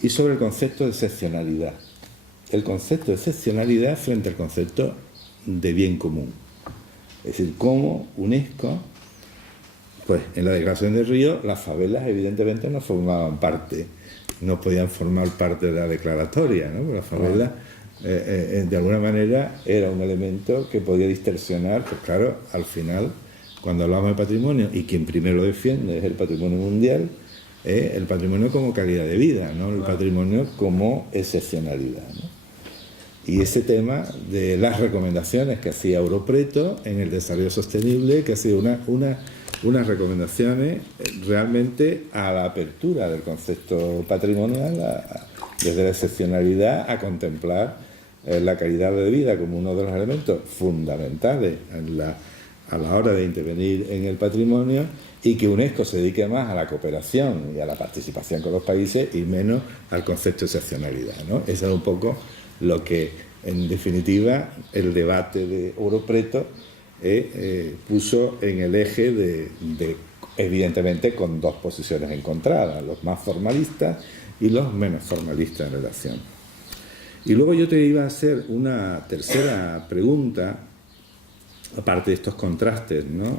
y sobre el concepto de excepcionalidad. El concepto de excepcionalidad frente al concepto de bien común. Es decir, cómo UNESCO, pues en la declaración de Río, las favelas evidentemente no formaban parte, no podían formar parte de la declaratoria, ¿no? Porque las favelas, de alguna manera, era un elemento que podía distorsionar, pues claro, al final, cuando hablamos de patrimonio, y quien primero lo defiende es el patrimonio mundial, el patrimonio como calidad de vida, ¿no? El patrimonio como excepcionalidad, ¿no? Y ese tema de las recomendaciones que hacía Europreto en el desarrollo sostenible, que ha sido unas recomendaciones realmente a la apertura del concepto patrimonial, desde la excepcionalidad a contemplar la calidad de vida como uno de los elementos fundamentales a la hora de intervenir en el patrimonio, y que UNESCO se dedique más a la cooperación y a la participación con los países y menos al concepto de excepcionalidad, ¿no? Eso es un poco lo que, en definitiva, el debate de Europreto puso en el eje de, evidentemente, con dos posiciones encontradas, los más formalistas y los menos formalistas en relación. Y luego yo te iba a hacer una tercera pregunta, aparte de estos contrastes, ¿no?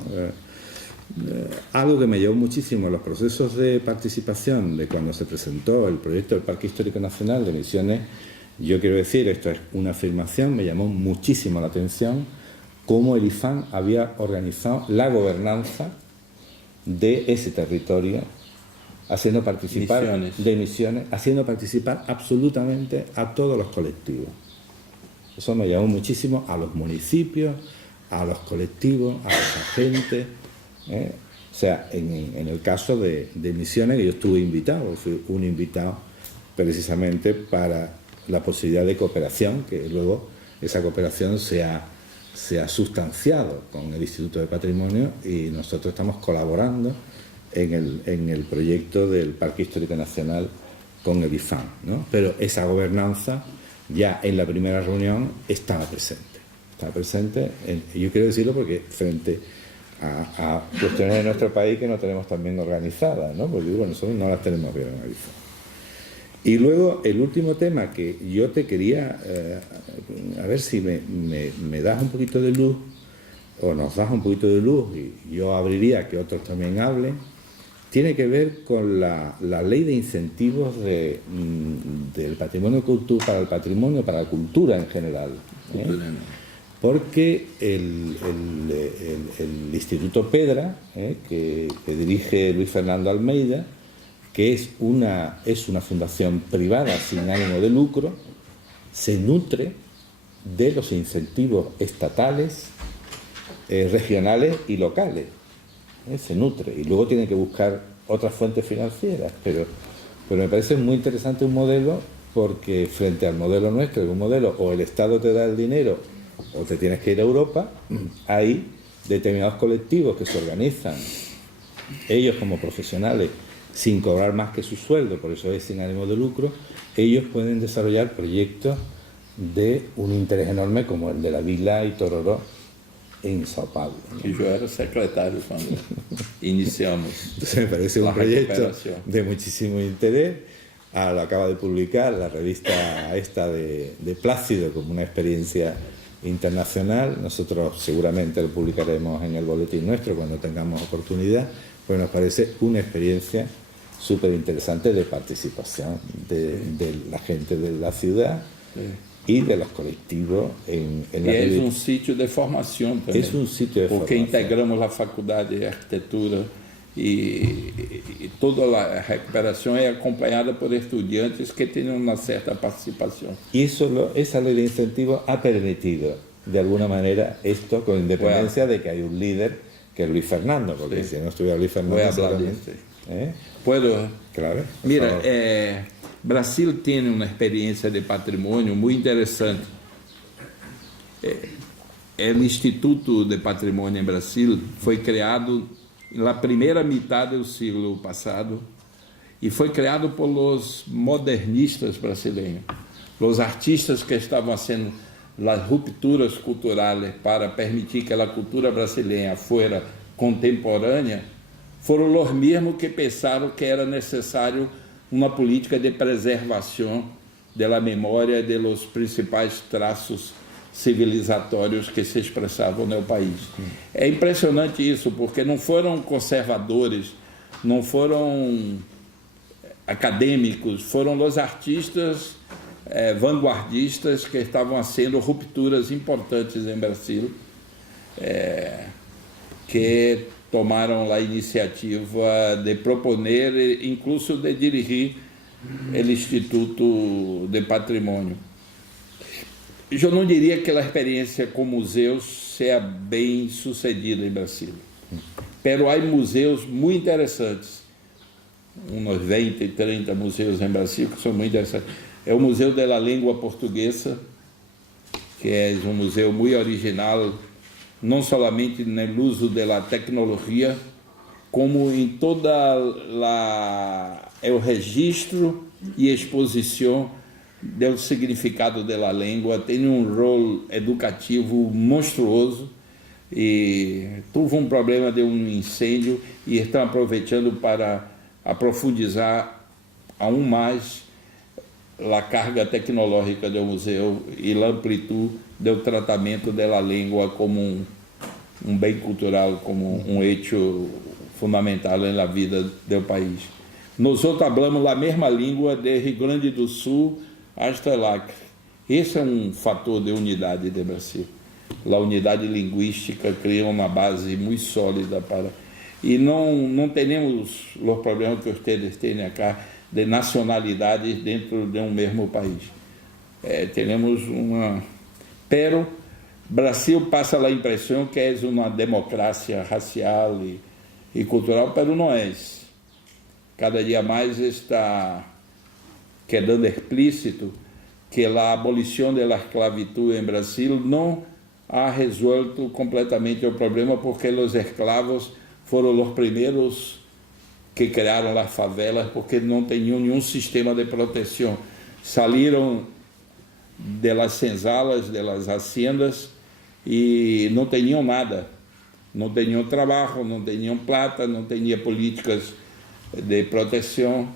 Algo que me llevó muchísimo en los procesos de participación de cuando se presentó el proyecto del Parque Histórico Nacional de Misiones. Yo quiero decir, esto es una afirmación, me llamó muchísimo la atención cómo el IFAN había organizado la gobernanza de ese territorio, haciendo participar de misiones, haciendo participar absolutamente a todos los colectivos. Eso me llamó muchísimo a los municipios, a los colectivos, a los agentes. O sea, en el caso de Misiones, que yo estuve invitado, fui un invitado precisamente para la posibilidad de cooperación, que luego esa cooperación se ha sustanciado con el Instituto de Patrimonio, y nosotros estamos colaborando en el proyecto del Parque Histórico Nacional con el IFAN, ¿no? Pero esa gobernanza ya en la primera reunión estaba presente. Yo quiero decirlo porque frente a cuestiones de nuestro país que no tenemos tan bien organizadas, ¿no? Porque digo, nosotros no las tenemos bien organizadas. Y luego el último tema que yo te quería, a ver si me das un poquito de luz, o nos das un poquito de luz, y yo abriría que otros también hablen, tiene que ver con la ley de incentivos del patrimonio cultural, para el patrimonio, para la cultura en general, ¿eh? Porque el Instituto Pedra, que dirige Luis Fernando Almeida, que es una fundación privada sin ánimo de lucro, se nutre de los incentivos estatales, regionales y locales. Se nutre, y luego tiene que buscar otras fuentes financieras, pero me parece muy interesante un modelo, porque frente al modelo nuestro, que un modelo o el Estado te da el dinero o te tienes que ir a Europa, hay determinados colectivos que se organizan, ellos como profesionales, sin cobrar más que su sueldo, por eso es sin ánimo de lucro. Ellos pueden desarrollar proyectos de un interés enorme, como el de la Vila y Tororó en Sao Paulo, ¿no? Que yo era secretario cuando iniciamos. Entonces me parece un proyecto de muchísimo interés. Ahora lo acaba de publicar la revista esta de Plácido como una experiencia internacional. Nosotros seguramente lo publicaremos en el boletín nuestro cuando tengamos oportunidad, pues nos parece una experiencia súper interesante de participación de la gente de la ciudad, sí, y de los colectivos en la vida. Es un sitio de formación también. Es un sitio de porque formación. Integramos la Faculdade de Arquitectura y toda a recuperação é acompanhada por estudiantes que têm uma certa participação. Esa ley de incentivo ha permitido, de alguna manera, esto con independencia de que hay un líder que es Luis Fernando, porque si no estuviera Luis Fernando... Voy a hablar de esto. ¿Puedo? Claro. Mira, Brasil tem uma experiência de patrimônio muito interessante. O Instituto de Patrimônio em Brasil foi criado na primeira metade do século passado e foi criado por los modernistas brasileiros, os artistas que estavam fazendo as rupturas culturais para permitir que a cultura brasileira fosse contemporânea, foram os mesmos que pensaram que era necessário uma política de preservação da memória de los principais traços civilizatórios que se expressavam no país. É impressionante isso, porque não foram conservadores, não foram acadêmicos, foram os artistas vanguardistas que estavam fazendo rupturas importantes em Brasil, que tomaram a iniciativa de proponer e incluso de dirigir o Instituto de Patrimônio. Eu não diria que a experiência com museus seja bem sucedida em Brasil, mas há museus muito interessantes, uns 20, 30 museus em Brasil que são muito interessantes. É o Museu da Língua Portuguesa, que é um museu muito original, não somente no uso da tecnologia, como em toda o registro e exposição do significado da língua. Tem um rol educativo monstruoso e teve um problema de um incêndio e estão aproveitando para aprofundizar aún mais a carga tecnológica do museu e a amplitude do tratamento da língua como um bem cultural, como um eixo fundamental na vida do país. Nós outros falamos a mesma língua de Rio Grande do Sul hasta o Acre. Esse é um fator de unidade do Brasil. A unidade linguística cria uma base muito sólida para... E não temos os problemas que vocês têm aqui de nacionalidades dentro de um mesmo país. Temos uma... Pero Brasil passa a impressão que é uma democracia racial e cultural, pero não é. Cada dia mais está quedando explícito que a abolição da esclavitud em Brasil não ha resuelto completamente o problema, porque os escravos foram os primeiros que criaram as favelas, porque não tinham nenhum sistema de proteção. Saíram das senzalas, das haciendas, e não tinham nada. Não tinham trabalho, não tinham plata, não tinham políticas de proteção.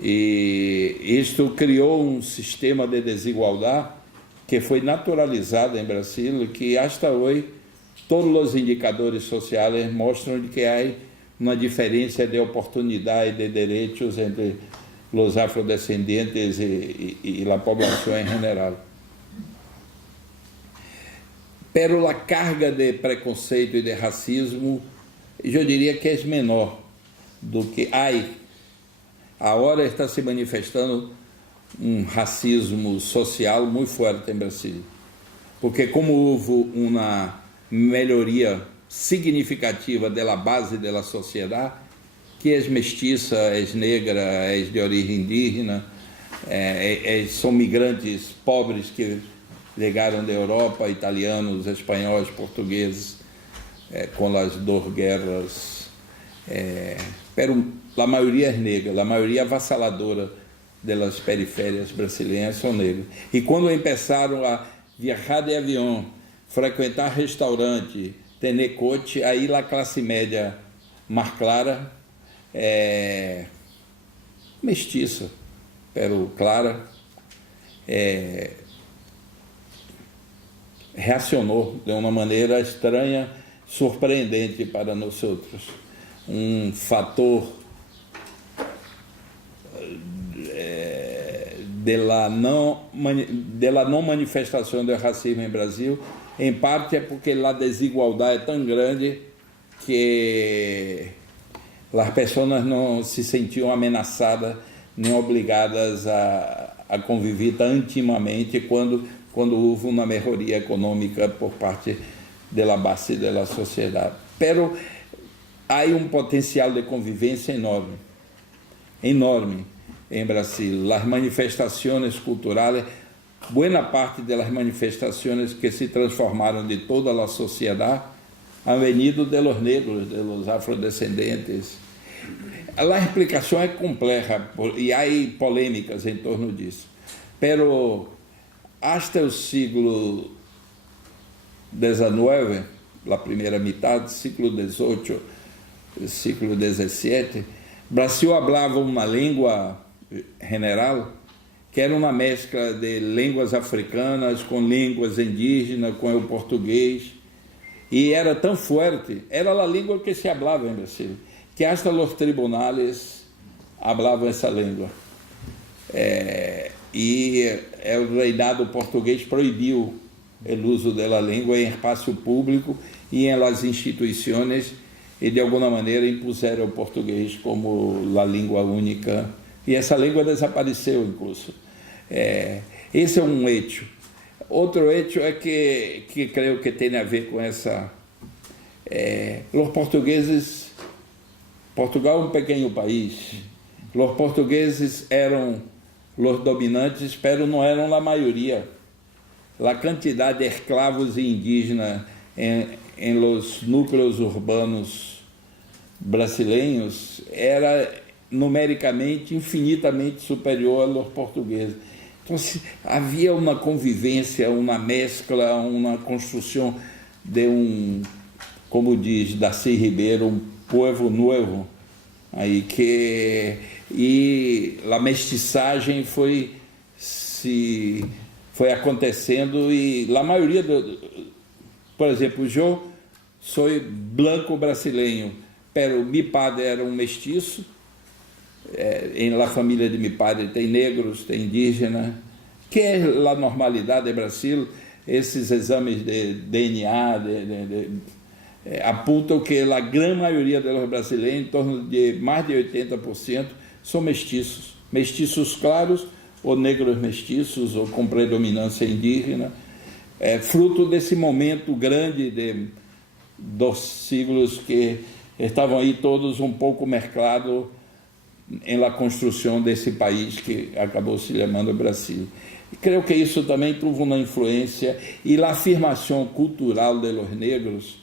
E isto criou um sistema de desigualdade que foi naturalizado em Brasil, que hasta hoje todos os indicadores sociais mostram que há uma diferença de oportunidade de direitos entre os afrodescendentes e a população em geral. Pero a carga de preconceito e de racismo, eu diria que é menor do que agora está se manifestando um racismo social muito forte em Brasil, porque como houve uma melhoria significativa da base da sociedade, que é mestiça, é negra, é de origem indígena, são migrantes pobres que chegaram da Europa, italianos, espanhóis, portugueses, com as duas guerras. Pero a maioria é negra, a maioria avassaladora das periférias brasileiras são negros. E quando começaram a viajar de avião, frequentar restaurante, ter coche, aí a classe média mais clara, mestiça, pero clara, reacionou de uma maneira estranha, surpreendente para nós outros. Um fator da não manifestação do racismo em Brasil, em parte é porque a desigualdade é tão grande que as pessoas não se sentiam ameaçadas nem obrigadas a conviver tão intimamente quando houve uma melhoria econômica por parte da base da sociedade. Pero há potencial de convivência enorme em Brasil. As manifestações culturais, boa parte das manifestações que se transformaram de toda a sociedade han venido de los negros, de los afrodescendentes. A explicação é complexa e há polêmicas em torno disso. Pero hasta o século XIX, a primeira metade, século XVIII, século XVII, Brasil falava uma língua general que era uma mescla de línguas africanas com línguas indígenas, com o português, e era tão forte, era a língua que se falava em Brasil, que hasta os tribunais falavam essa língua. E o reinado português proibiu o uso da língua em espaço público e em las instituições, e de alguma maneira impuseram o português como a língua única, e essa língua desapareceu incluso. Esse é um hecho. Outro hecho é que creio que tem a ver com essa... os portugueses... Portugal é um pequeno país. Os portugueses eram os dominantes, pero não eram a maioria. A quantidade de escravos e indígenas em los núcleos urbanos brasileiros era numericamente infinitamente superior aos portugueses. Então, havia uma convivência, uma mescla, uma construção de como diz Darcy Ribeiro, povo novo, aí e a mestiçagem foi acontecendo, e a maioria por exemplo, eu sou branco brasileiro, pero meu pai era um mestiço. Em la família de meu pai tem negros, tem indígenas, que é a normalidade do Brasil. Esses exames de DNA apontam que a grande maioria dos brasileiros, em torno de mais de 80%, são mestiços claros, ou negros mestiços, ou com predominância indígena, fruto desse momento grande dos siglos que estavam aí todos um pouco mesclados em la construção desse país que acabou se chamando Brasil. E creio que isso também teve uma influência, e a afirmação cultural de los negros.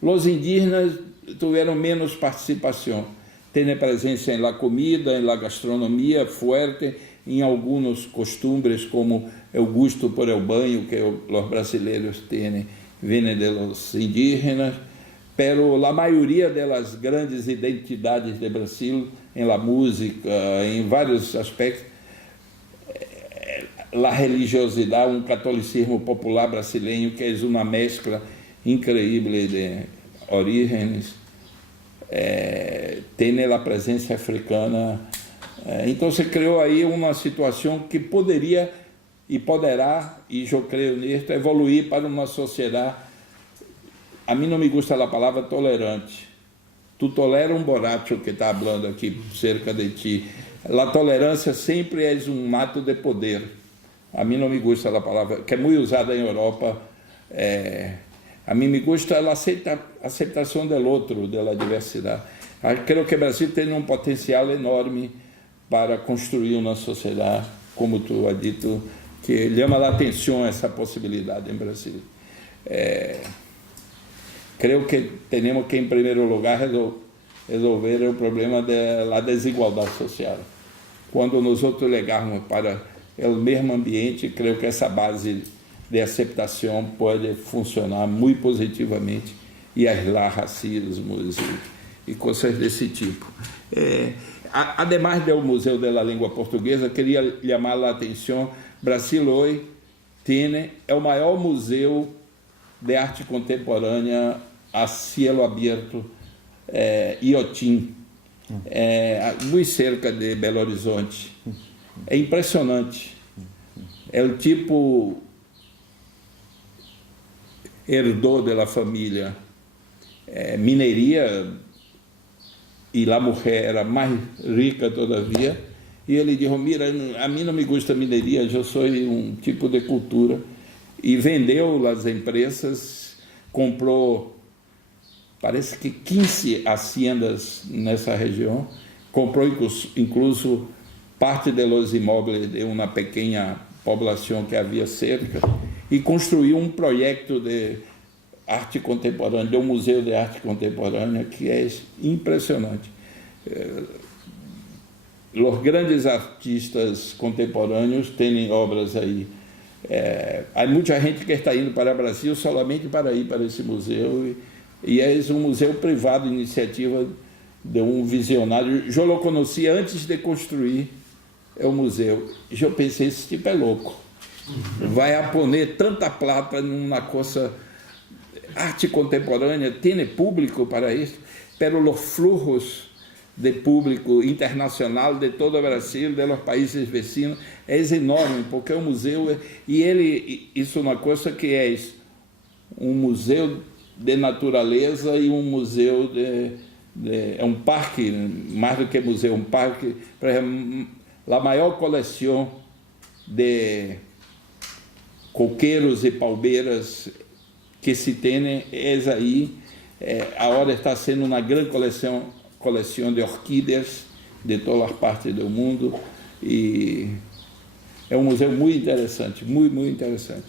Os indígenas tiveram menos participação, têm presença em la comida, em la gastronomia forte, em alguns costumes, como o gosto por el banho que os brasileiros têm, vem de los indígenas, pero a maioria das grandes identidades do Brasil, em la música, em vários aspectos, a religiosidade, catolicismo popular brasileiro, que é uma mescla incrível de origens, tem a presença africana. Então se criou aí uma situação que poderia e poderá, e eu creio nisso, evoluir para uma sociedade. A mim não me gusta a palavra tolerante. Tu tolera um borracho que está falando aqui cerca de ti. A tolerância sempre é um ato de poder. A mim não me gusta a palavra, que é muito usada em Europa. A mim me gusta a aceitação do outro, da diversidade. Creio que o Brasil tem um potencial enorme para construir uma sociedade, como tu has dito, que chama a atenção essa possibilidade em Brasil. Creio que temos que, em primeiro lugar, resolver o problema da desigualdade social. Quando nós legarmos para o mesmo ambiente, creio que essa base de aceitação pode funcionar muito positivamente e aislar racismos e coisas desse tipo. Ademais do Museu da Língua Portuguesa, queria chamar a atenção, Brasil hoje é o maior museu de arte contemporânea a cielo aberto, Iotim, muito cerca de Belo Horizonte. É impressionante. É o tipo herdou da família. Mineria e a mulher era mais rica todavia, e ele disse: mira, a mim não me gusta mineria, eu sou um tipo de cultura, e vendeu as empresas, comprou, parece que 15 haciendas nessa região, comprou incluso parte dos imóveis de uma pequena população que havia cerca, e construiu um projeto de arte contemporânea, de um museu de arte contemporânea que é impressionante. Os grandes artistas contemporâneos têm obras aí. Há muita gente que está indo para o Brasil solamente para ir para esse museu, e é um museu privado, iniciativa de um visionário. Eu o conheci antes de construir o museu. Eu pensei: esse tipo é louco, vai a poner tanta plata numa coisa arte contemporânea, tem público para isso, pero os fluxos de público internacional de todo o Brasil, de los países vecinos, é enorme, porque o museu, isso é uma coisa que é um museu de natureza e um museu é um parque, mais do que museu, um parque, por exemplo, a maior coleção de coqueiros e palmeiras que se tem aí, agora está sendo uma grande coleção de orquídeas de todas as partes do mundo, e é um museu muito interessante, muito interessante.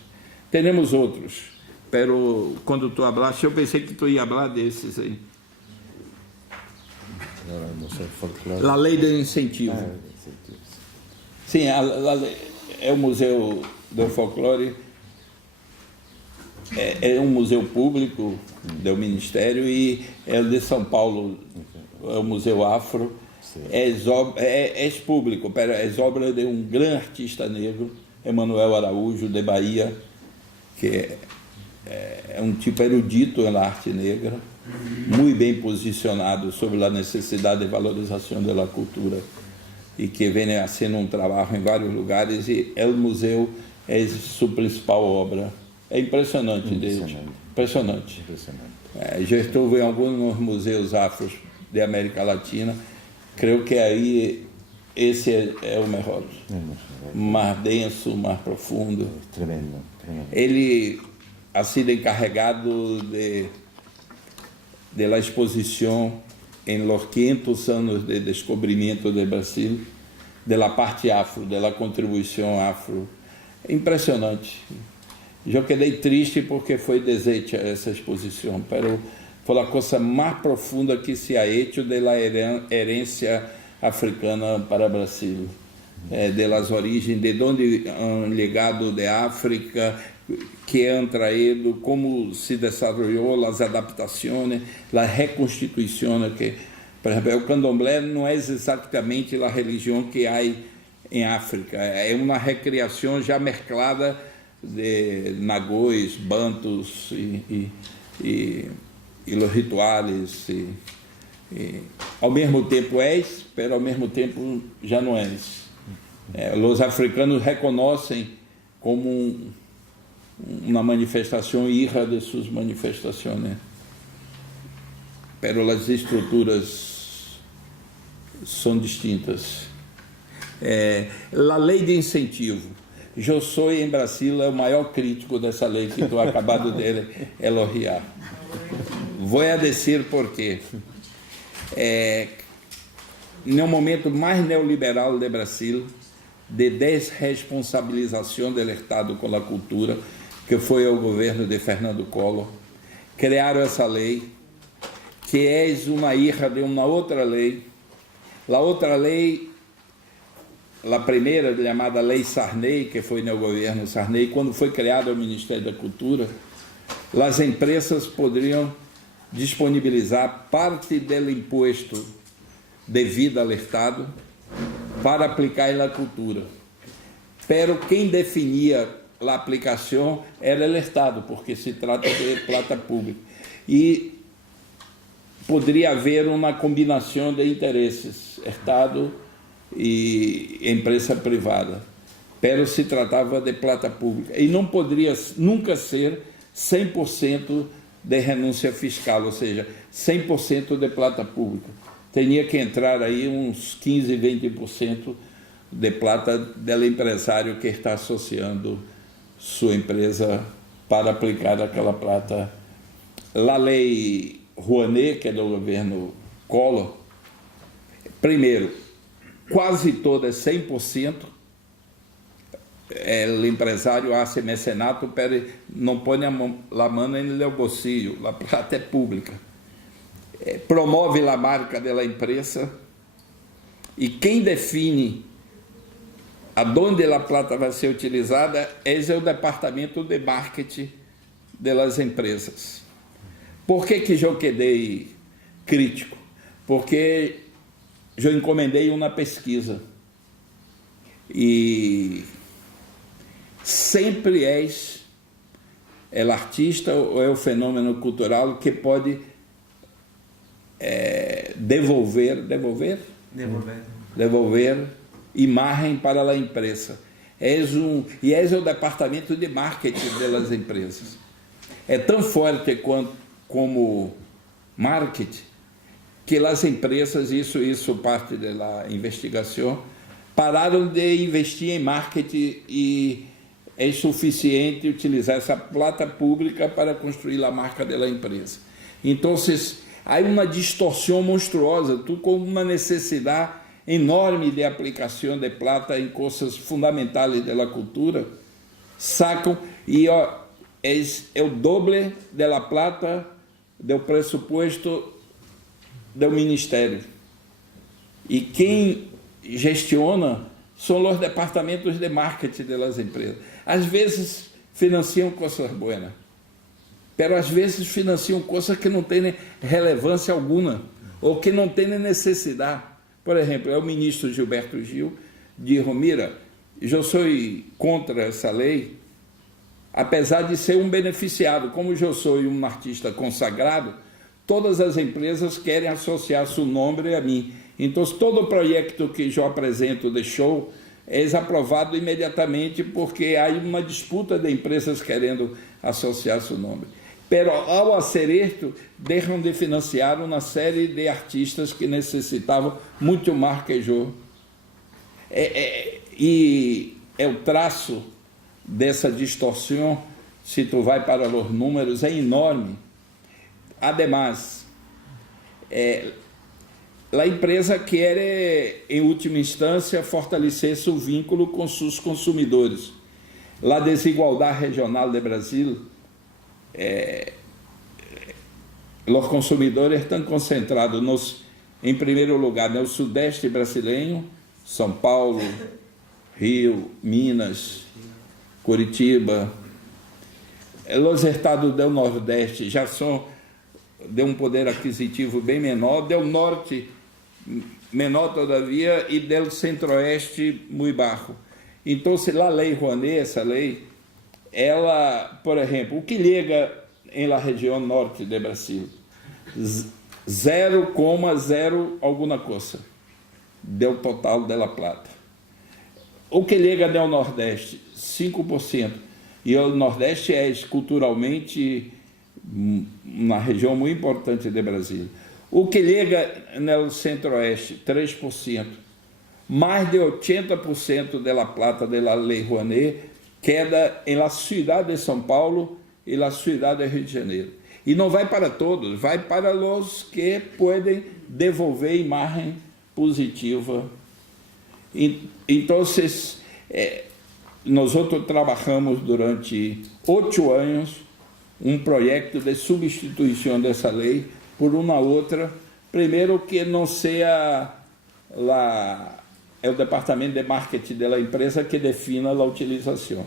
Temos outros, pero quando tu hablaste, eu pensei que tu ia falar desses aí. A lei do incentivo. Sim, é o museu do folclore. É um museu público do Ministério, e é o de São Paulo, é o Museu Afro. É público, é obra de um grande artista negro, Emanuel Araújo, de Bahia, que é um tipo erudito na arte negra, muito bem posicionado sobre a necessidade de valorização da cultura, e que vem sendo um trabalho em vários lugares, e o museu é sua principal obra. É impressionante. Impressionante. Já estive em alguns museus afros de América Latina, creio que aí esse é o melhor. Mais denso, mais profundo. Tremendo. Ele ha sido encarregado de la exposição em los 500 anos de descobrimento do Brasil, da parte afro, da contribuição afro. Impressionante. Eu quedei triste porque foi deshecha essa exposição, mas foi a coisa mais profunda que se ha hecho da herência africana para o Brasil, das origens, de onde han ligado de África, que han traído, como se desenvolveu as adaptações, a reconstituição, que, por exemplo, o candomblé não é exatamente a religião que há em África, é uma recriação já mesclada de nagôs, bantus e os rituais, ao mesmo tempo mas ao mesmo tempo já não os africanos reconhecem como uma manifestação hija de suas manifestações, pero as estruturas são distintas. A lei de incentivo. Eu sou, em Brasil, o maior crítico dessa lei que tu acabado de elogiar. Vou a dizer por quê. No momento mais neoliberal do Brasil, de desresponsabilização do Estado com a cultura, que foi o governo de Fernando Collor, criaram essa lei, que é uma hija de uma outra lei. A outra lei, a primeira, chamada Lei Sarney, que foi no governo Sarney, quando foi criado o Ministério da Cultura, as empresas poderiam disponibilizar parte do imposto devido ao Estado para aplicar na cultura. Pero quem definia a aplicação era o Estado, porque se trata de plata pública. E poderia haver uma combinação de interesses, Estado e empresa privada, pero se tratava de plata pública, e não poderia nunca ser 100% de renúncia fiscal, ou seja, 100% de plata pública, teria que entrar aí uns 15, 20% de plata do empresário que está associando sua empresa para aplicar aquela plata. A lei Rouanet, que é do governo Collor, primeiro, quase toda, 100%, o empresário hace mecenato, pero não põe a mão no bolsillo, a plata é pública. Promove a marca da empresa e quem define aonde a plata vai ser utilizada é o departamento de marketing das empresas. Por que eu quedei crítico? Porque eu encomendei uma pesquisa e sempre é o artista ou é o fenômeno cultural que pode devolver imagem para a empresa. É o departamento de marketing das empresas. É tão forte como marketing que as empresas, isso parte da investigação, pararam de investir em marketing e é suficiente utilizar essa plata pública para construir a marca da empresa. Então, há uma distorção monstruosa, tu com uma necessidade enorme de aplicação de plata em coisas fundamentais da cultura, sacam e é o doble da plata do pressuposto do ministério. E quem gestiona são os departamentos de marketing das empresas. Às vezes financiam coisas boas, mas às vezes financiam coisas que não têm relevância alguma ou que não têm necessidade. Por exemplo, o ministro Gilberto Gil dijo: mira, eu sou contra essa lei, apesar de ser um beneficiado. Como eu sou um artista consagrado, todas as empresas querem associar seu nome a mim. Então, todo projeto que eu apresento de show é aprovado imediatamente porque há uma disputa de empresas querendo associar seu nome. Pero, ao fazer isto, deixam de financiar uma série de artistas que necessitavam muito mais que eu. E o traço dessa distorção, se tu vai para os números, é enorme. Ademais, a empresa quer, em última instância, fortalecer seu vínculo com seus consumidores. A desigualdade regional do Brasil, os consumidores estão concentrados, em primeiro lugar, no sudeste brasileiro, São Paulo, Rio, Minas, Curitiba. Os estados do Nordeste já são de um poder aquisitivo bem menor, do Norte menor todavia e do Centro-Oeste muito baixo. Então, se a lei Rouanet, essa lei, ela, por exemplo, o que liga em la região norte do Brasil? 0,0 alguma coisa do total da plata. O que liga no Nordeste? 5%. E o Nordeste é culturalmente uma região muito importante do Brasil. O que liga no Centro-Oeste? 3%. Mais de 80% da plata da Lei Rouanet queda em la cidade de São Paulo e na cidade de Rio de Janeiro. E não vai para todos, vai para os que podem devolver imagem positiva. Então, nós trabalhamos durante 8 anos um projeto de substituição dessa lei por uma outra. Primeiro, que não seja o departamento de marketing da empresa que defina a utilização.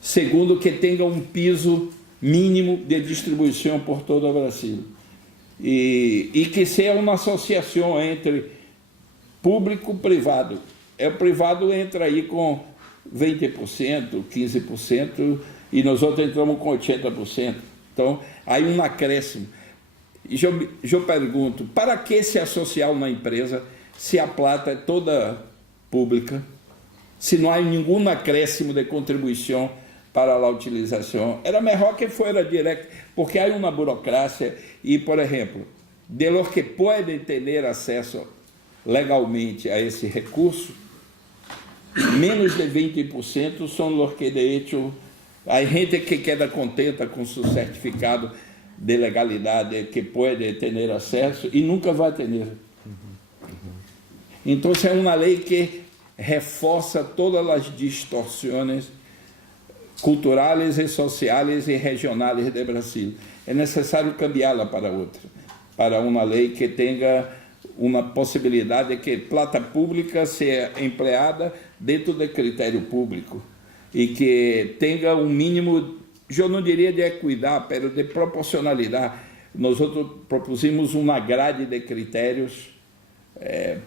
Segundo, que tenha um piso mínimo de distribuição por todo o Brasil. E que seja uma associação entre público e privado. O privado entra aí com 20%, 15%, e nós outros entramos com 80%. Então, há um acréscimo. E eu pergunto, para que se associar uma empresa se a plata é toda pública, se não há nenhum acréscimo de contribuição para a utilização? Era melhor que fosse direto, porque há uma burocracia e, por exemplo, de los que pueden tener acesso legalmente a esse recurso, menos de 20% são os que de hecho, há gente que queda contenta com seu certificado de legalidade que pode ter acesso e nunca vai ter. Então, é uma lei que reforça todas as distorções culturais e sociais e regionais do Brasil. É necessário cambiá-la para outra, para uma lei que tenha uma possibilidade de que plata pública seja empleada dentro do critério público e que tenha um mínimo, eu não diria de equidade, mas de proporcionalidade. Nós propusemos uma grade de critérios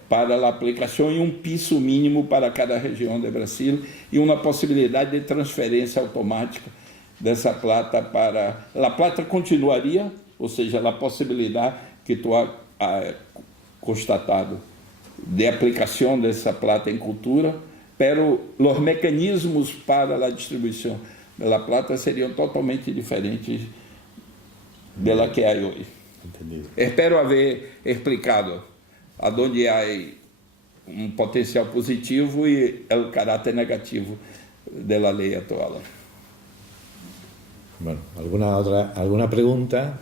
para a aplicação e um piso mínimo para cada região do Brasil e uma possibilidade de transferência automática dessa plata para... A plata continuaria, ou seja, a possibilidade que tu ha constatado de aplicação dessa plata em cultura, pero os mecanismos para a distribuição da plata seriam totalmente diferentes da que há hoje. Entendido. Espero haver explicado aonde há um potencial positivo e o caráter negativo da lei atual. Bueno, ¿alguna pregunta?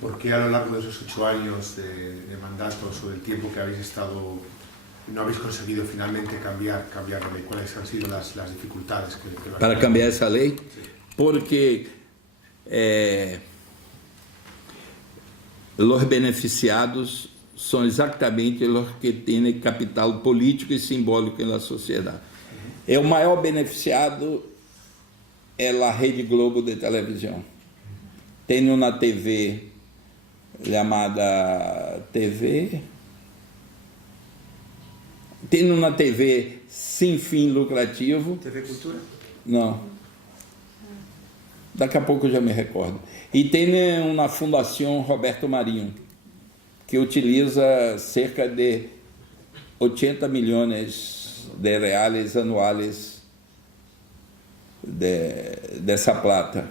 ¿Por qué a lo largo de esos 8 años de mandato, sobre el tiempo que habéis estado, no habéis conseguido finalmente cambiar la ley? ¿Cuáles han sido las dificultades que para cambiar essa lei? Porque os beneficiados são exatamente os que têm capital político e simbólico na sociedade. O maior beneficiado é a Rede Globo de televisão. Tem uma TV chamada tem uma TV sem fim lucrativo. TV Cultura? Não. Daqui a pouco eu já me recordo. E tem uma fundação Roberto Marinho, que utiliza cerca de 80 milhões de reais anuais dessa plata.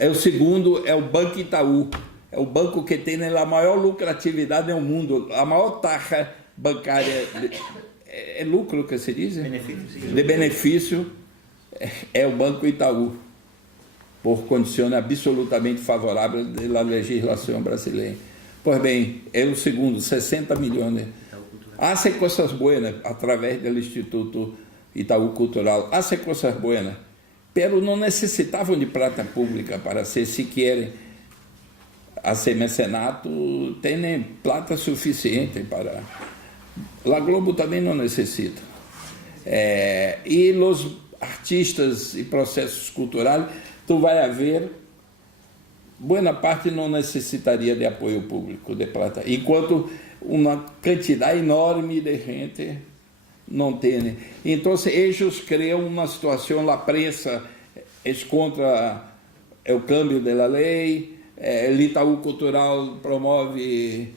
O segundo é o Banco Itaú, é o banco que tem a maior lucratividade no mundo, a maior taxa bancária, é lucro que se diz? De benefício, é o Banco Itaú, por condições absolutamente favoráveis da legislação brasileira. Pois bem, é o segundo, 60 milhões. Há coisas boas através do Instituto Itaú Cultural, há coisas boas, pero não necessitavam de plata pública para ser, se querem, a ser mecenato, tem plata suficiente para... A Globo também não necessita. E os artistas e processos culturais, tu vai haver, boa parte não necessitaria de apoio público, de plata, enquanto uma quantidade enorme de gente não tem. Então, eles criam uma situação, a prensa é contra o câmbio da lei, o Itaú Cultural promove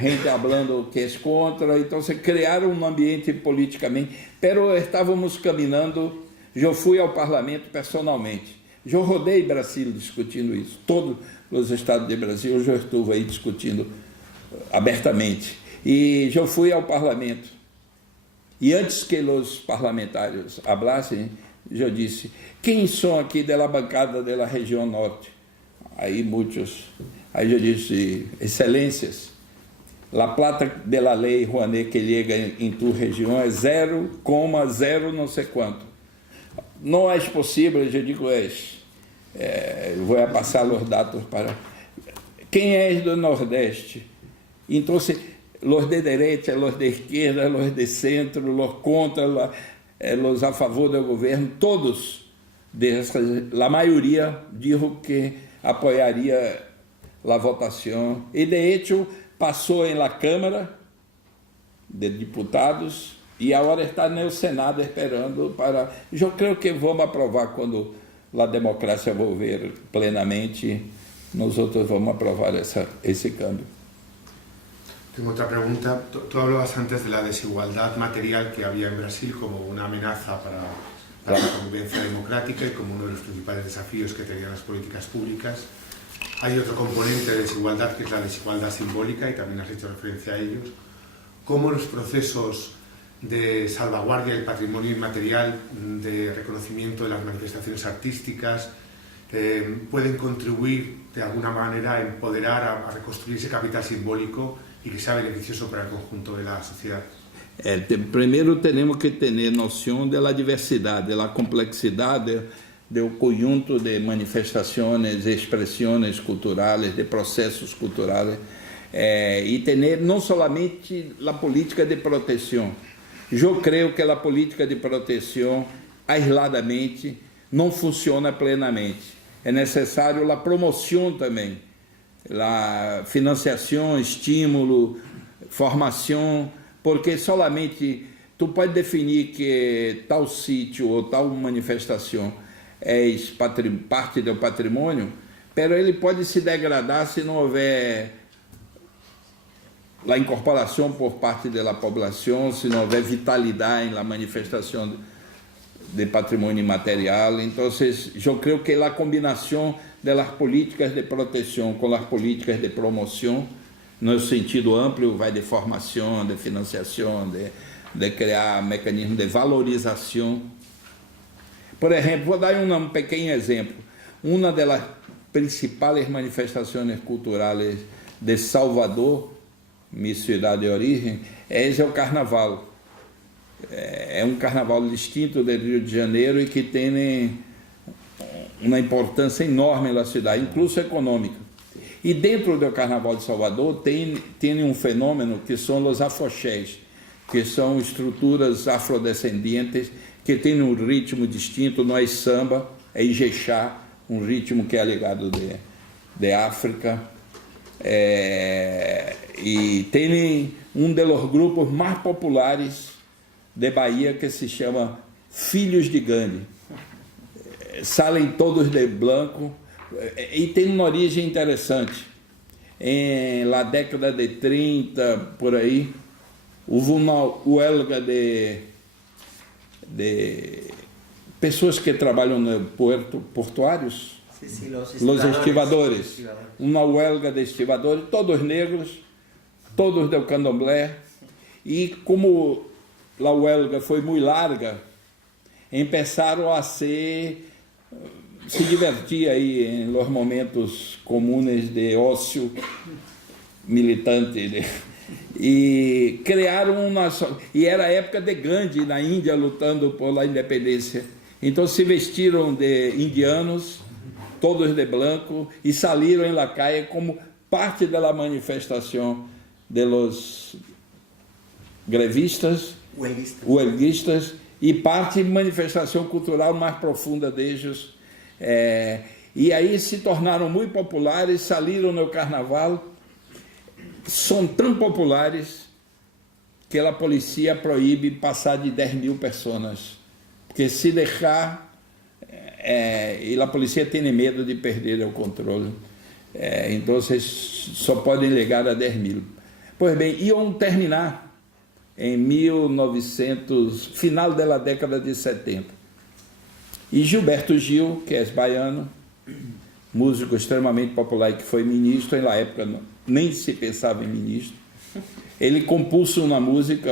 gente falando que é contra, então criaram um ambiente politicamente, pero estávamos caminhando, eu fui ao parlamento personalmente, eu rodei Brasil discutindo isso, todos os estados de Brasil eu já estive aí discutindo abertamente, e eu fui ao parlamento, e antes que os parlamentares falassem, eu disse, quem são aqui da bancada da região norte? Aí muitos, aí eu disse, excelências, a plata da lei Rouanet que chega em tua região é 0,0 não sei quanto. Não é possível, eu digo, vou passar os dados para... Quem é do Nordeste? Então, os de direita, os de esquerda, os de centro, os contra, os a favor do governo, todos, a maioria, dijo que apoiaria a votação. E, de hecho, passou na Câmara de Deputados e agora está no Senado esperando para... Eu creio que vamos aprovar quando a democracia volver plenamente, nós outros vamos aprovar esse câmbio. Tengo otra pregunta. Tú hablabas antes de la desigualdad material que había en Brasil como una amenaza para la convivencia democrática y como uno de los principales desafíos que tenían las políticas públicas. Hay otro componente de desigualdad que es la desigualdad simbólica y también has hecho referencia a ellos. ¿Cómo los procesos de salvaguardia del patrimonio inmaterial, de reconocimiento de las manifestaciones artísticas, pueden contribuir de alguna manera a empoderar, a reconstruir ese capital simbólico y que sea beneficioso para el conjunto de la sociedad? Primeiro, temos que ter noção da diversidade, da complexidade do conjunto de manifestações, expressões culturais, de processos culturais, e ter não somente a política de proteção. Eu creio que a política de proteção, aisladamente, não funciona plenamente. É necessário a promoção também, a financiação, estímulo, formação, porque solamente tu pode definir que tal sítio ou tal manifestação é parte do patrimônio, mas ele pode se degradar se não houver a incorporação por parte da população, se não houver vitalidade na manifestação de patrimônio imaterial. Então, eu creio que a combinação das políticas de proteção com as políticas de promoção, no sentido amplo, vai de formação, de financiação, de criar mecanismos de valorização. Por exemplo, vou dar um pequeno exemplo. Uma das principais manifestações culturais de Salvador, minha cidade de origem, é o Carnaval. É um carnaval distinto do Rio de Janeiro e que tem uma importância enorme na cidade, incluso econômica. E dentro do Carnaval de Salvador tem um fenômeno que são os afoxés, que são estruturas afrodescendentes que têm um ritmo distinto, não é samba, é ijexá, um ritmo que é ligado de África. E tem um dos grupos mais populares de Bahia que se chama Filhos de Gandhi. Salem todos de branco e tem uma origem interessante. Na década de 30, por aí, houve uma huelga de pessoas que trabalham no portuários, os estivadores. Uma huelga de estivadores, todos negros, todos do candomblé, e como a huelga foi muito larga, começaram a se divertir aí nos momentos comuns de ócio militante, e criaram e era a época de Gandhi na Índia lutando por a independência. Então se vestiram de indianos, todos de branco, e saíram em la calle como parte da manifestação de los grevistas, huelguistas, e parte de manifestação cultural mais profunda deles. E aí se tornaram muito populares, saíram no carnaval, são tão populares que a polícia proíbe passar de 10.000 pessoas, porque se deixar, e a polícia tem medo de perder o controle, então só podem ligar a 10.000. Pois bem, iam terminar em 1900, final da década de 70. E Gilberto Gil, que é baiano, músico extremamente popular e que foi ministro, na época nem se pensava em ministro, ele compôs uma música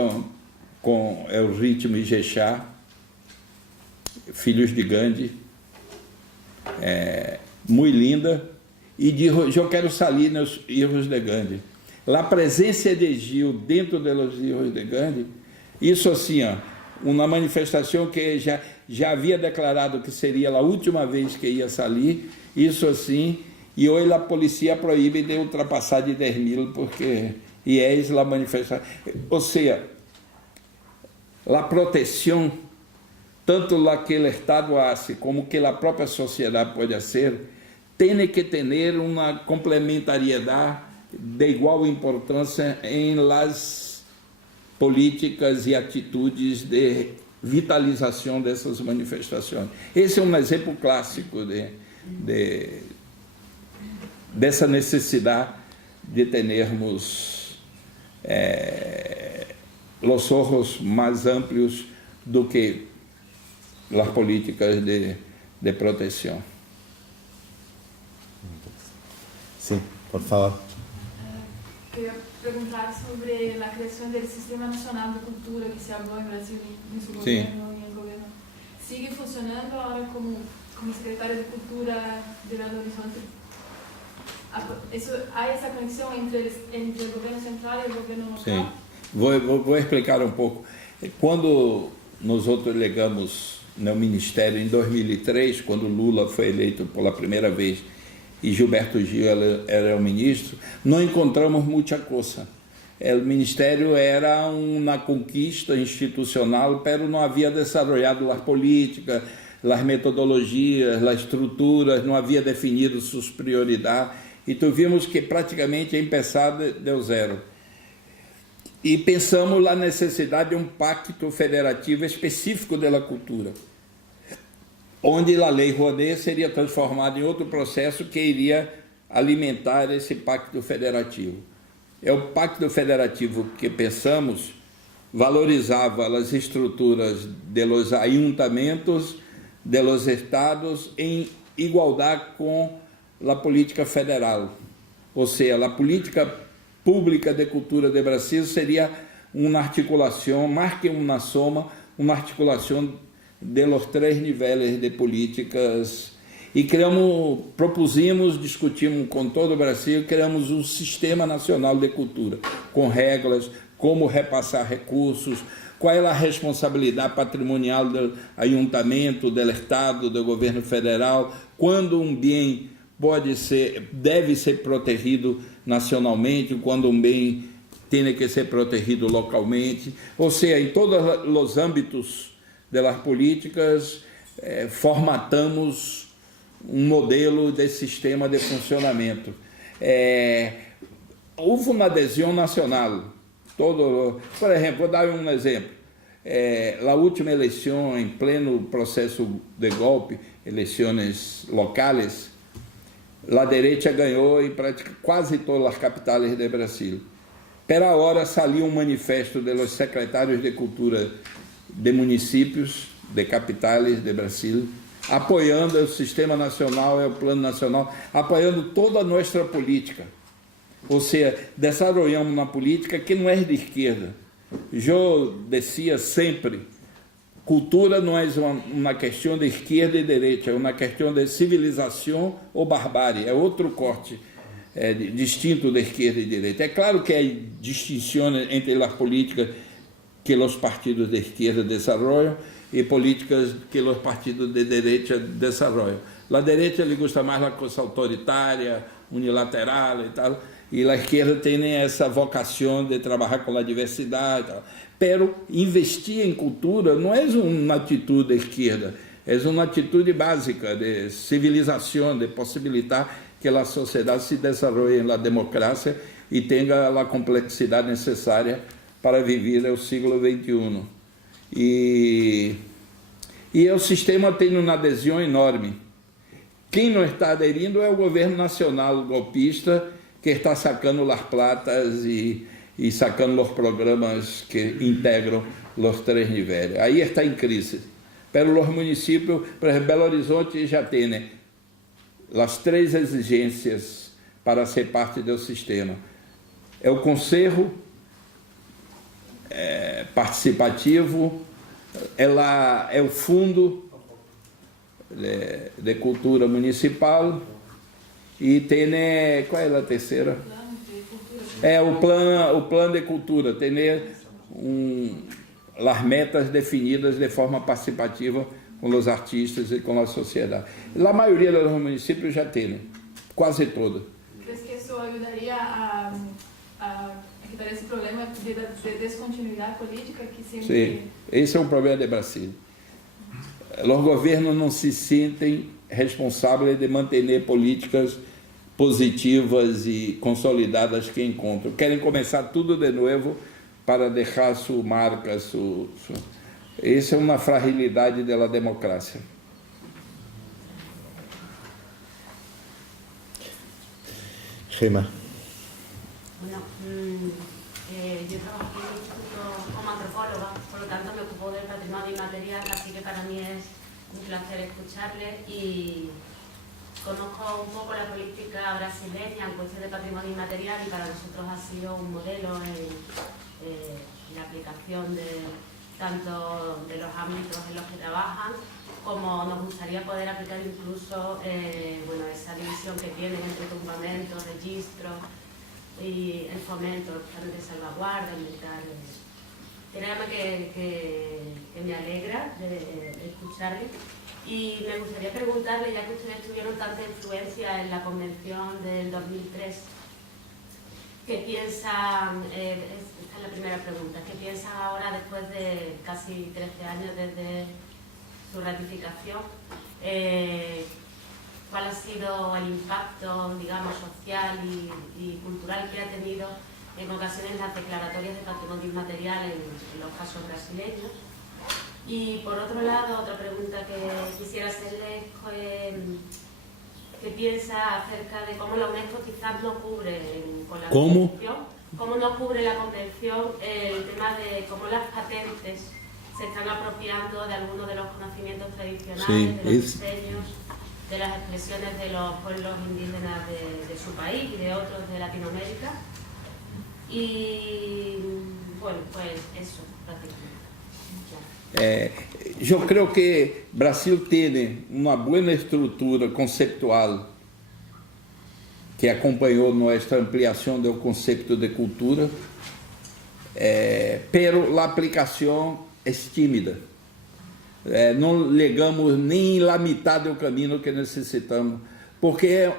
com o ritmo ijexá, Filhos de Gandhi, muito linda, e diz: eu quero sair nos erros de Gandhi. A presença de Gil dentro dos erros de Gandhi, isso assim, uma manifestação que já havia declarado que seria a última vez que ia sair, isso assim, e hoje a polícia proíbe de ultrapassar de 10.000, porque e é a manifestação. Ou seja, a proteção, tanto lá que o Estado hace, como que a própria sociedade pode fazer, tem que ter uma complementariedade de igual importância em las políticas e atitudes de vitalização dessas manifestações. Esse é um exemplo clássico dessa necessidade de termos os olhos mais amplos do que as políticas de proteção. Sí, por favor. Queria perguntar sobre a criação do Sistema Nacional de Cultura que se falou em Brasil em seu governo e em governo. Sigue funcionando agora como secretário de Cultura de Belo Horizonte? Há essa conexão entre o governo central e o governo local? Sim. Vou explicar um pouco. Quando nós legamos no Ministério em 2003, quando Lula foi eleito pela primeira vez e Gilberto Gil era o ministro, não encontramos muita coisa. O Ministério era uma conquista institucional, pero não havia desenvolvido as políticas, as metodologias, as estruturas, não havia definido suas prioridades. Então vimos que praticamente começar deu zero. E pensamos na necessidade de um pacto federativo específico da cultura, onde a Lei Rouanet seria transformada em outro processo que iria alimentar esse pacto federativo. É o pacto federativo que pensamos valorizava as estruturas dos ayuntamentos, dos estados, em igualdade com a política federal. Ou seja, a política pública de cultura de Brasil seria uma articulação, mais que uma soma, uma articulação de los três níveis de políticas. E propusemos, discutimos com todo o Brasil, criamos um Sistema Nacional de Cultura, com regras, como repassar recursos, qual é a responsabilidade patrimonial do ayuntamento, do Estado, do governo federal, quando um bem deve ser protegido nacionalmente, quando um bem tem que ser protegido localmente. Ou seja, em todos os âmbitos das políticas, formatamos um modelo de sistema de funcionamento. Houve uma adesão nacional. Por exemplo, vou dar um exemplo. A última eleição, em pleno processo de golpe, eleições locais, a direita ganhou em quase todas as capitais do Brasil. Pela hora saiu um manifesto dos secretários de cultura de municípios, de capitais do Brasil, apoiando o Sistema Nacional e o Plano Nacional, apoiando toda a nossa política. Ou seja, desenvolvemos uma política que não é de esquerda. Eu dizia sempre, cultura não é uma questão de esquerda e direita, é uma questão de civilização ou barbárie, é outro corte distinto de esquerda e direita. É claro que há distinção entre as políticas que os partidos de esquerda desenvolvem e políticas que os partidos de direita desenvolvem. A direita lhe gosta mais da coisa autoritária, unilateral e tal, e a esquerda tem essa vocação de trabalhar com a diversidade e tal. Pero investir em cultura não é uma atitude da esquerda, é uma atitude básica de civilização, de possibilitar que a sociedade se desenvolva na democracia e tenha a complexidade necessária para viver o século XXI. E o sistema tem uma adesão enorme. Quem não está aderindo é o governo nacional golpista, que está sacando as platas e sacando os programas que integram os três níveis. Aí está em crise. Pero os municípios, por exemplo, Belo Horizonte já tem as três exigências para ser parte do sistema. É o conselho participativo, é o fundo de cultura municipal e tem, qual é a terceira? O plano de cultura, tem as metas definidas de forma participativa com os artistas e com a sociedade. A maioria dos municípios já tem, quase todos. ¿Crees que isso ajudaria a quitar esse problema de descontinuidade política que sempre... Sim, esse é um problema do Brasil. Os governos não se sentem responsáveis de manter políticas positivas e consolidadas que encontram. Querem começar tudo de novo para deixar sua marca. Essa é uma fragilidade da democracia. Gema. Bueno, yo trabajo en un instituto como antropóloga, por lo tanto me ocupo del patrimonio inmaterial, así que para mí es un placer escucharle y conozco un poco la política brasileña en cuestión de patrimonio inmaterial y para nosotros ha sido un modelo en la aplicación de tanto de los ámbitos en los que trabajan, como nos gustaría poder aplicar incluso bueno, esa división que tienen entre tumbamentos, registros y el fomento, los planes de salvaguarda ambiental. Créame que me alegra de escucharle. Y me gustaría preguntarle, ya que ustedes tuvieron tanta influencia en la convención del 2003, ¿qué piensan, esta es la primera pregunta, qué piensan ahora después de casi 13 años desde su ratificación? ¿Cuál ha sido el impacto, digamos, social y cultural que ha tenido en ocasiones las declaratorias de patrimonio inmaterial en los casos brasileños? Y por otro lado, otra pregunta que quisiera hacerle es qué piensa acerca de cómo la UNESCO quizás no cubre con la convención, cómo no cubre la convención el tema de cómo las patentes se están apropiando de algunos de los conocimientos tradicionales, de los diseños, de las expresiones de los pueblos indígenas de su país y de otros de Latinoamérica. Y bueno, pues eso, prácticamente. Eu creio que o Brasil tem uma boa estrutura conceptual que acompanhou nossa ampliação do conceito de cultura, pero a aplicação é tímida. Não chegamos nem na metade do caminho que necessitamos, porque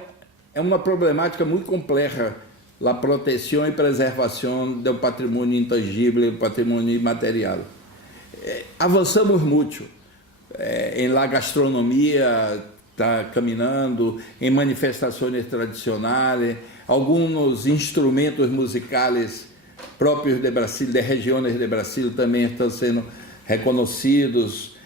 é uma problemática muito complexa a proteção e preservação do patrimônio intangível e do patrimônio imaterial. Avançamos muito em la gastronomia, está caminhando, em manifestações tradicionais, alguns instrumentos musicais próprios de Brasil, de regiões de Brasil também estão sendo reconhecidos,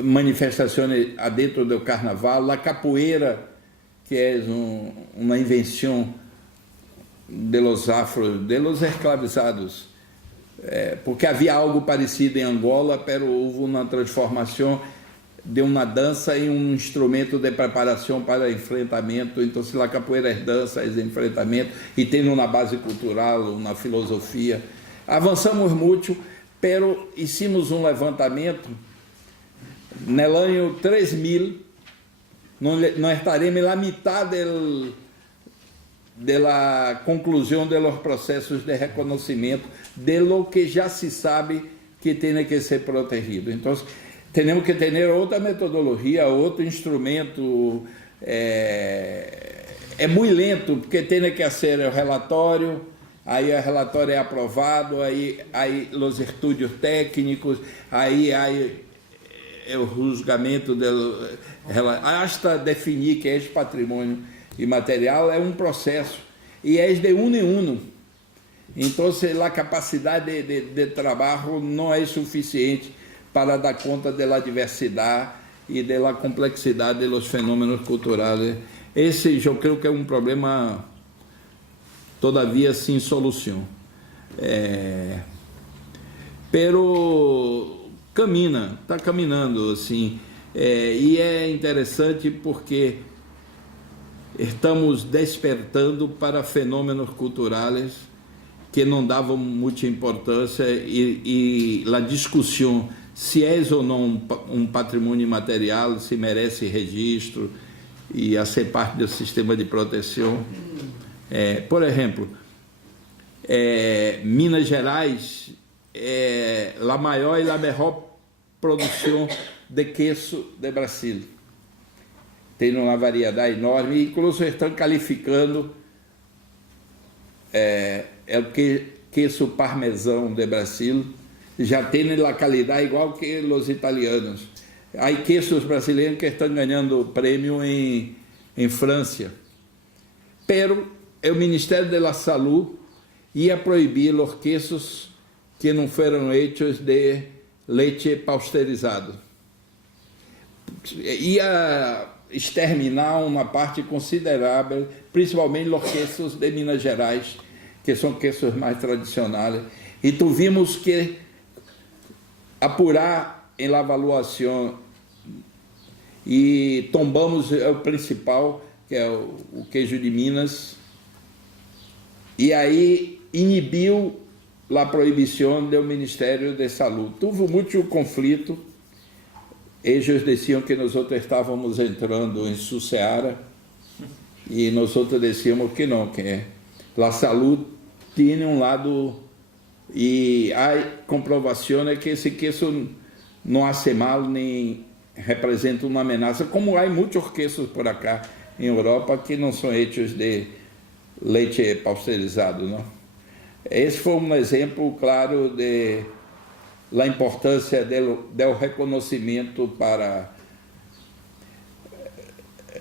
manifestações dentro do carnaval, a capoeira, que é uma invenção de los afros, de los escravizados, porque havia algo parecido em Angola, pero houve uma transformação de uma dança em um instrumento de preparação para enfrentamento. Então, se a capoeira é dança, é enfrentamento, e tem uma base cultural, uma filosofia. Avançamos muito, pero hicimos um levantamento no ano 3000, não estaremos na metade da conclusão dos processos de reconhecimento de lo que já se sabe que tem que ser protegido. Então, temos que ter outra metodologia, outro instrumento. É muito lento, porque tem que ser o relatório, aí o relatório é aprovado, aí os estudos técnicos, aí o julgamento, hasta definir que é patrimônio imaterial, é um processo, e é de uno em uno. Então, a capacidade de trabalho não é suficiente para dar conta da diversidade e da complexidade dos fenômenos culturais. Esse, eu creio que é um problema, todavia, sem solução. Pero está caminhando, assim, e é interessante porque estamos despertando para fenômenos culturais que não davam muita importância, e a discussão se é ou não um patrimônio imaterial, se merece registro e a ser parte do sistema de proteção. Por exemplo, Minas Gerais é a maior e a melhor produção de queijo de Brasil. Tem uma variedade enorme, incluso estão qualificando o queijo parmesão de Brasil, já tem a qualidade igual que os italianos. Há queijos brasileiros que estão ganhando prêmio em França. Pero o Ministério da Saúde ia proibir os queijos que não foram feitos de leite pasteurizado. Ia exterminar uma parte considerável, principalmente os queijos de Minas Gerais, que são queijos mais tradicionais. E tivemos que apurar em la avaliação e tombamos o principal, que é o queijo de Minas, e aí inibiu a proibição do Ministério de Saúde. Houve muito conflito. Eles diziam que nós estávamos entrando em sua seara e nós dizíamos que não, que a saúde tem um lado e há comprovações que esse queijo não hace mal nem representa uma ameaça, como há muitos queijos por acá em Europa que não são feitos de leite pasteurizado, não? Esse foi um exemplo claro de a importância do reconhecimento para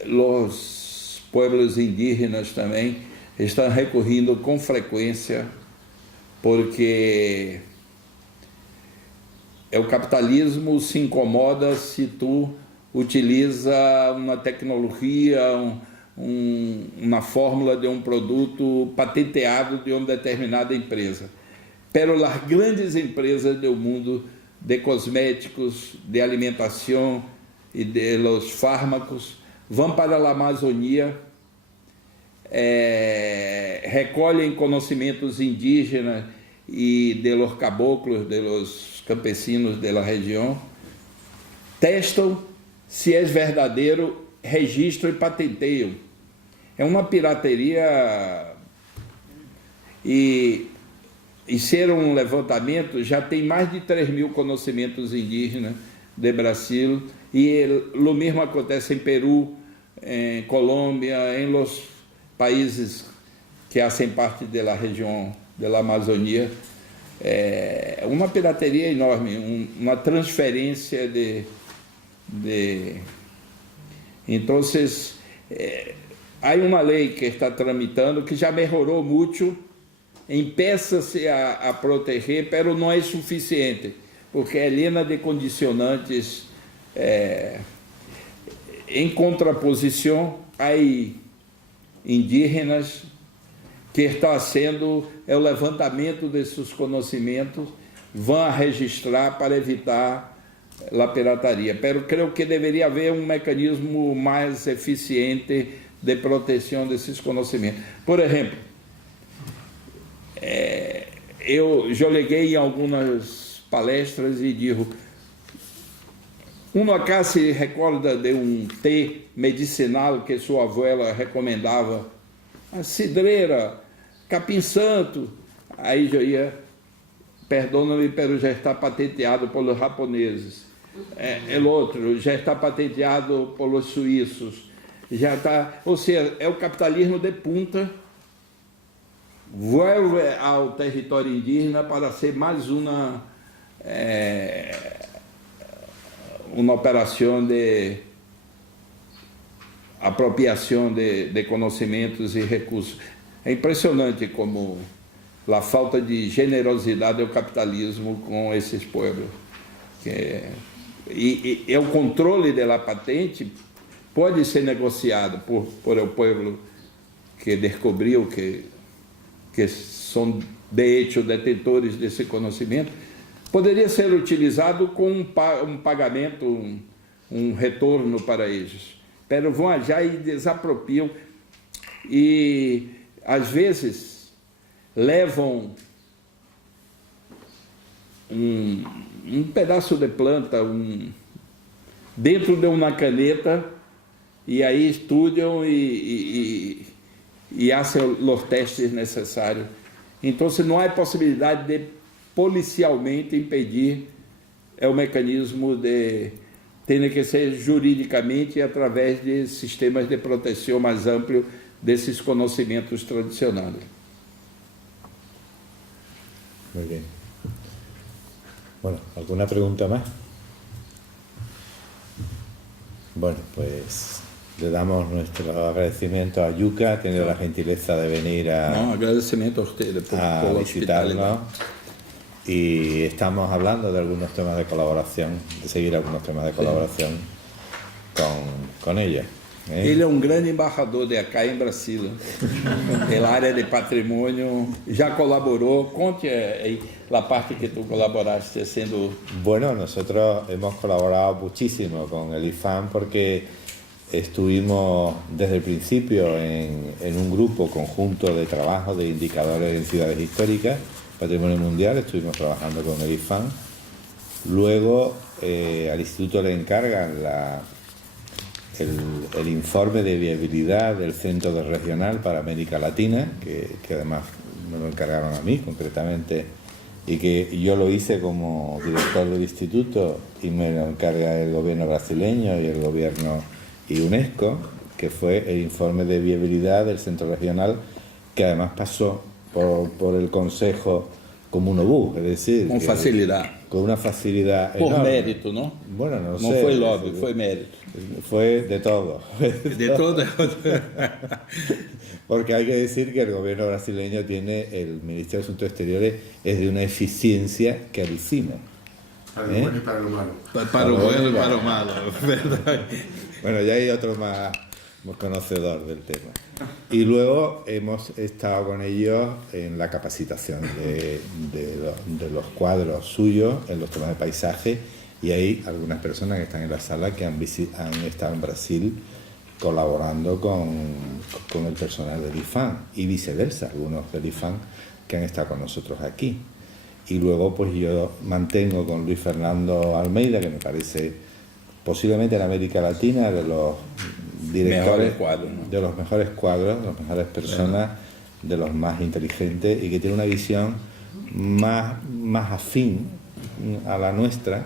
os pueblos indígenas também. Estão recorrendo com frequência porque o capitalismo se incomoda se tu utiliza uma tecnologia, uma fórmula de um produto patenteado de uma determinada empresa. Pero as grandes empresas do mundo de cosméticos, de alimentação e de los fármacos vão para a Amazônia, recolhem conhecimentos indígenas e de los caboclos, de los campesinos da região, testam se é verdadeiro, registram e patenteiam. É uma pirateria e ser um levantamento, já tem mais de 3.000 conhecimentos indígenas do Brasil, e o mesmo acontece em Peru, em Colômbia, em los países que fazem parte da região da Amazônia. É uma pirateria enorme, uma transferência de... Então, há uma lei que está tramitando que já melhorou muito, empeça-se a proteger, mas não é suficiente, porque é llena de condicionantes. Em contraposição, há indígenas que estão fazendo o levantamento desses conhecimentos, vão registrar para evitar a pirataria. Mas creio que deveria haver um mecanismo mais eficiente de proteção desses conhecimentos. Por exemplo, eu já liguei em algumas palestras e digo, acá se recorda de um té medicinal que sua avó recomendava, a cidreira, capim santo, aí já ia, perdona-me, pero já está patenteado pelos japoneses, o outro já está patenteado pelos suíços, já está, ou seja, é o capitalismo de punta, volve ao território indígena para ser mais uma operação de apropriação de conhecimentos e recursos. É impressionante como a falta de generosidade do capitalismo com esses povos. E o controle da patente pode ser negociado por o povo que descobriu que são de hecho detentores desse conhecimento, poderia ser utilizado com um pagamento, um retorno para eles. Pero vão já e desapropriam e, às vezes, levam um pedaço de planta dentro de uma caneta e aí estudam e fazem os testes necessários. Então, não há possibilidade de policialmente impedir, é o mecanismo tem que ser juridicamente através de sistemas de proteção mais amplos desses conhecimentos tradicionais. Muy bien. Bueno, ¿alguna pregunta más? Bueno, pues le damos nuestro agradecimiento a Yuka, ha tenido la gentileza de venir a agradecimiento a ustedes por visitarnos. Y estamos hablando de algunos temas de colaboración, de seguir algunos temas de colaboración con ella. Ele é um grande embaixador de acá em Brasília. Pela área de patrimônio, já colaborou. Conte aí la parte que tú colaboraste haciendo. Bueno, nosotros hemos colaborado muchísimo con el IFAM porque estuvimos desde el principio en un grupo conjunto de trabajo de indicadores en ciudades históricas, patrimonio mundial, estuvimos trabajando con el IFAM. Luego al instituto le encargan el informe de viabilidad del Centro de Regional para América Latina, que además me lo encargaron a mí concretamente, y que yo lo hice como director del instituto y me lo encarga el gobierno brasileño y el gobierno y UNESCO, que fue el informe de viabilidad del Centro Regional, que además pasó por el Consejo como un obús, es decir... Con facilidad. Con una facilidad por enorme. Mérito, ¿no? Bueno, no sé. No fue lobby, fue mérito. Fue de todo. De todo. Porque hay que decir que el gobierno brasileño tiene, el Ministerio de Asuntos Exteriores es de una eficiencia que alucina. Para lo bueno y para lo malo. Para lo bueno y para lo malo, ¿verdad? Bueno, ya hay otro más conocedor del tema. Y luego hemos estado con ellos en la capacitación de los cuadros suyos en los temas de paisaje, y hay algunas personas que están en la sala que han estado en Brasil colaborando con el personal del IFAM y viceversa, algunos del IFAM que han estado con nosotros aquí. Y luego pues yo mantengo con Luis Fernando Almeida, que me parece posiblemente en América Latina de los directores cuadros, ¿no? de los mejores cuadros, de las mejores personas, de los más inteligentes, y que tiene una visión más afín a la nuestra,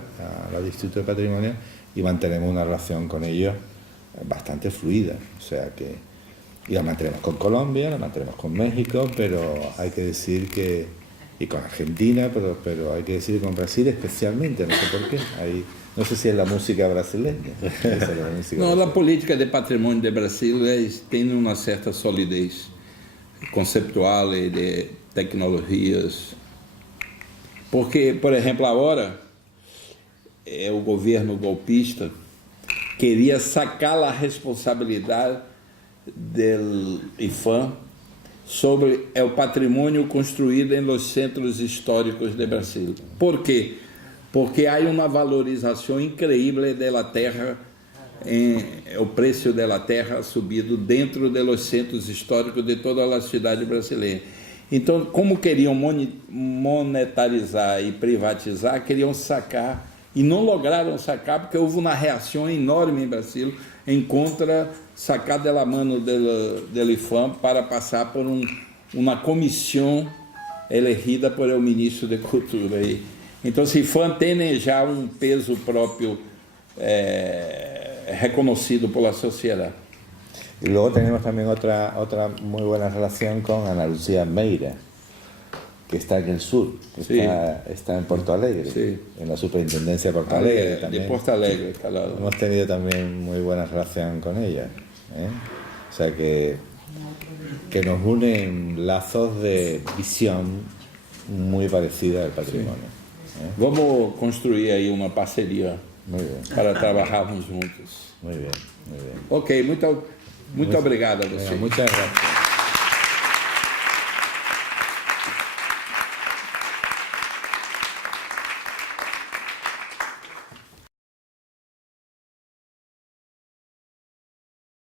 al Instituto de Patrimonio, y mantenemos una relación con ellos bastante fluida. O sea que, y la mantenemos con Colombia, la mantenemos con México, pero hay que decir que, y con Argentina, pero hay que decir que con Brasil especialmente, no sé por qué. No sé si es la música brasileña. Não, a política de patrimônio de Brasil tem uma certa solidez conceptual e de tecnologias. Porque, por exemplo, agora o governo golpista queria sacar a responsabilidade do IFAM sobre o patrimônio construído em los centros históricos de Brasil. Por quê? Porque há uma valorização incrível da terra, o preço da terra ha subido dentro dos centros históricos de toda a cidade brasileira. Então, como queriam monetarizar e privatizar, queriam sacar, e não lograram sacar, porque houve uma reação enorme em Brasil em contra sacar da mano do IFAM para passar por uma comissão elegida por o ministro de Cultura. Então, se IFAM tem já um peso próprio reconocido por la sociedad. Y luego tenemos también otra muy buena relación con Ana Lucía Meira, que está en el sur, que sí. está en Porto Alegre, sí. En la superintendencia de Porto Alegre también. De Porto Alegre, claro. Hemos tenido también muy buena relación con ella, O sea que nos unen lazos de visión muy parecida del patrimonio. Vamos construir aí uma parceria para trabalharmos juntos. Muy bien, muy bien. Ok, muito obrigado a você. Muchas gracias.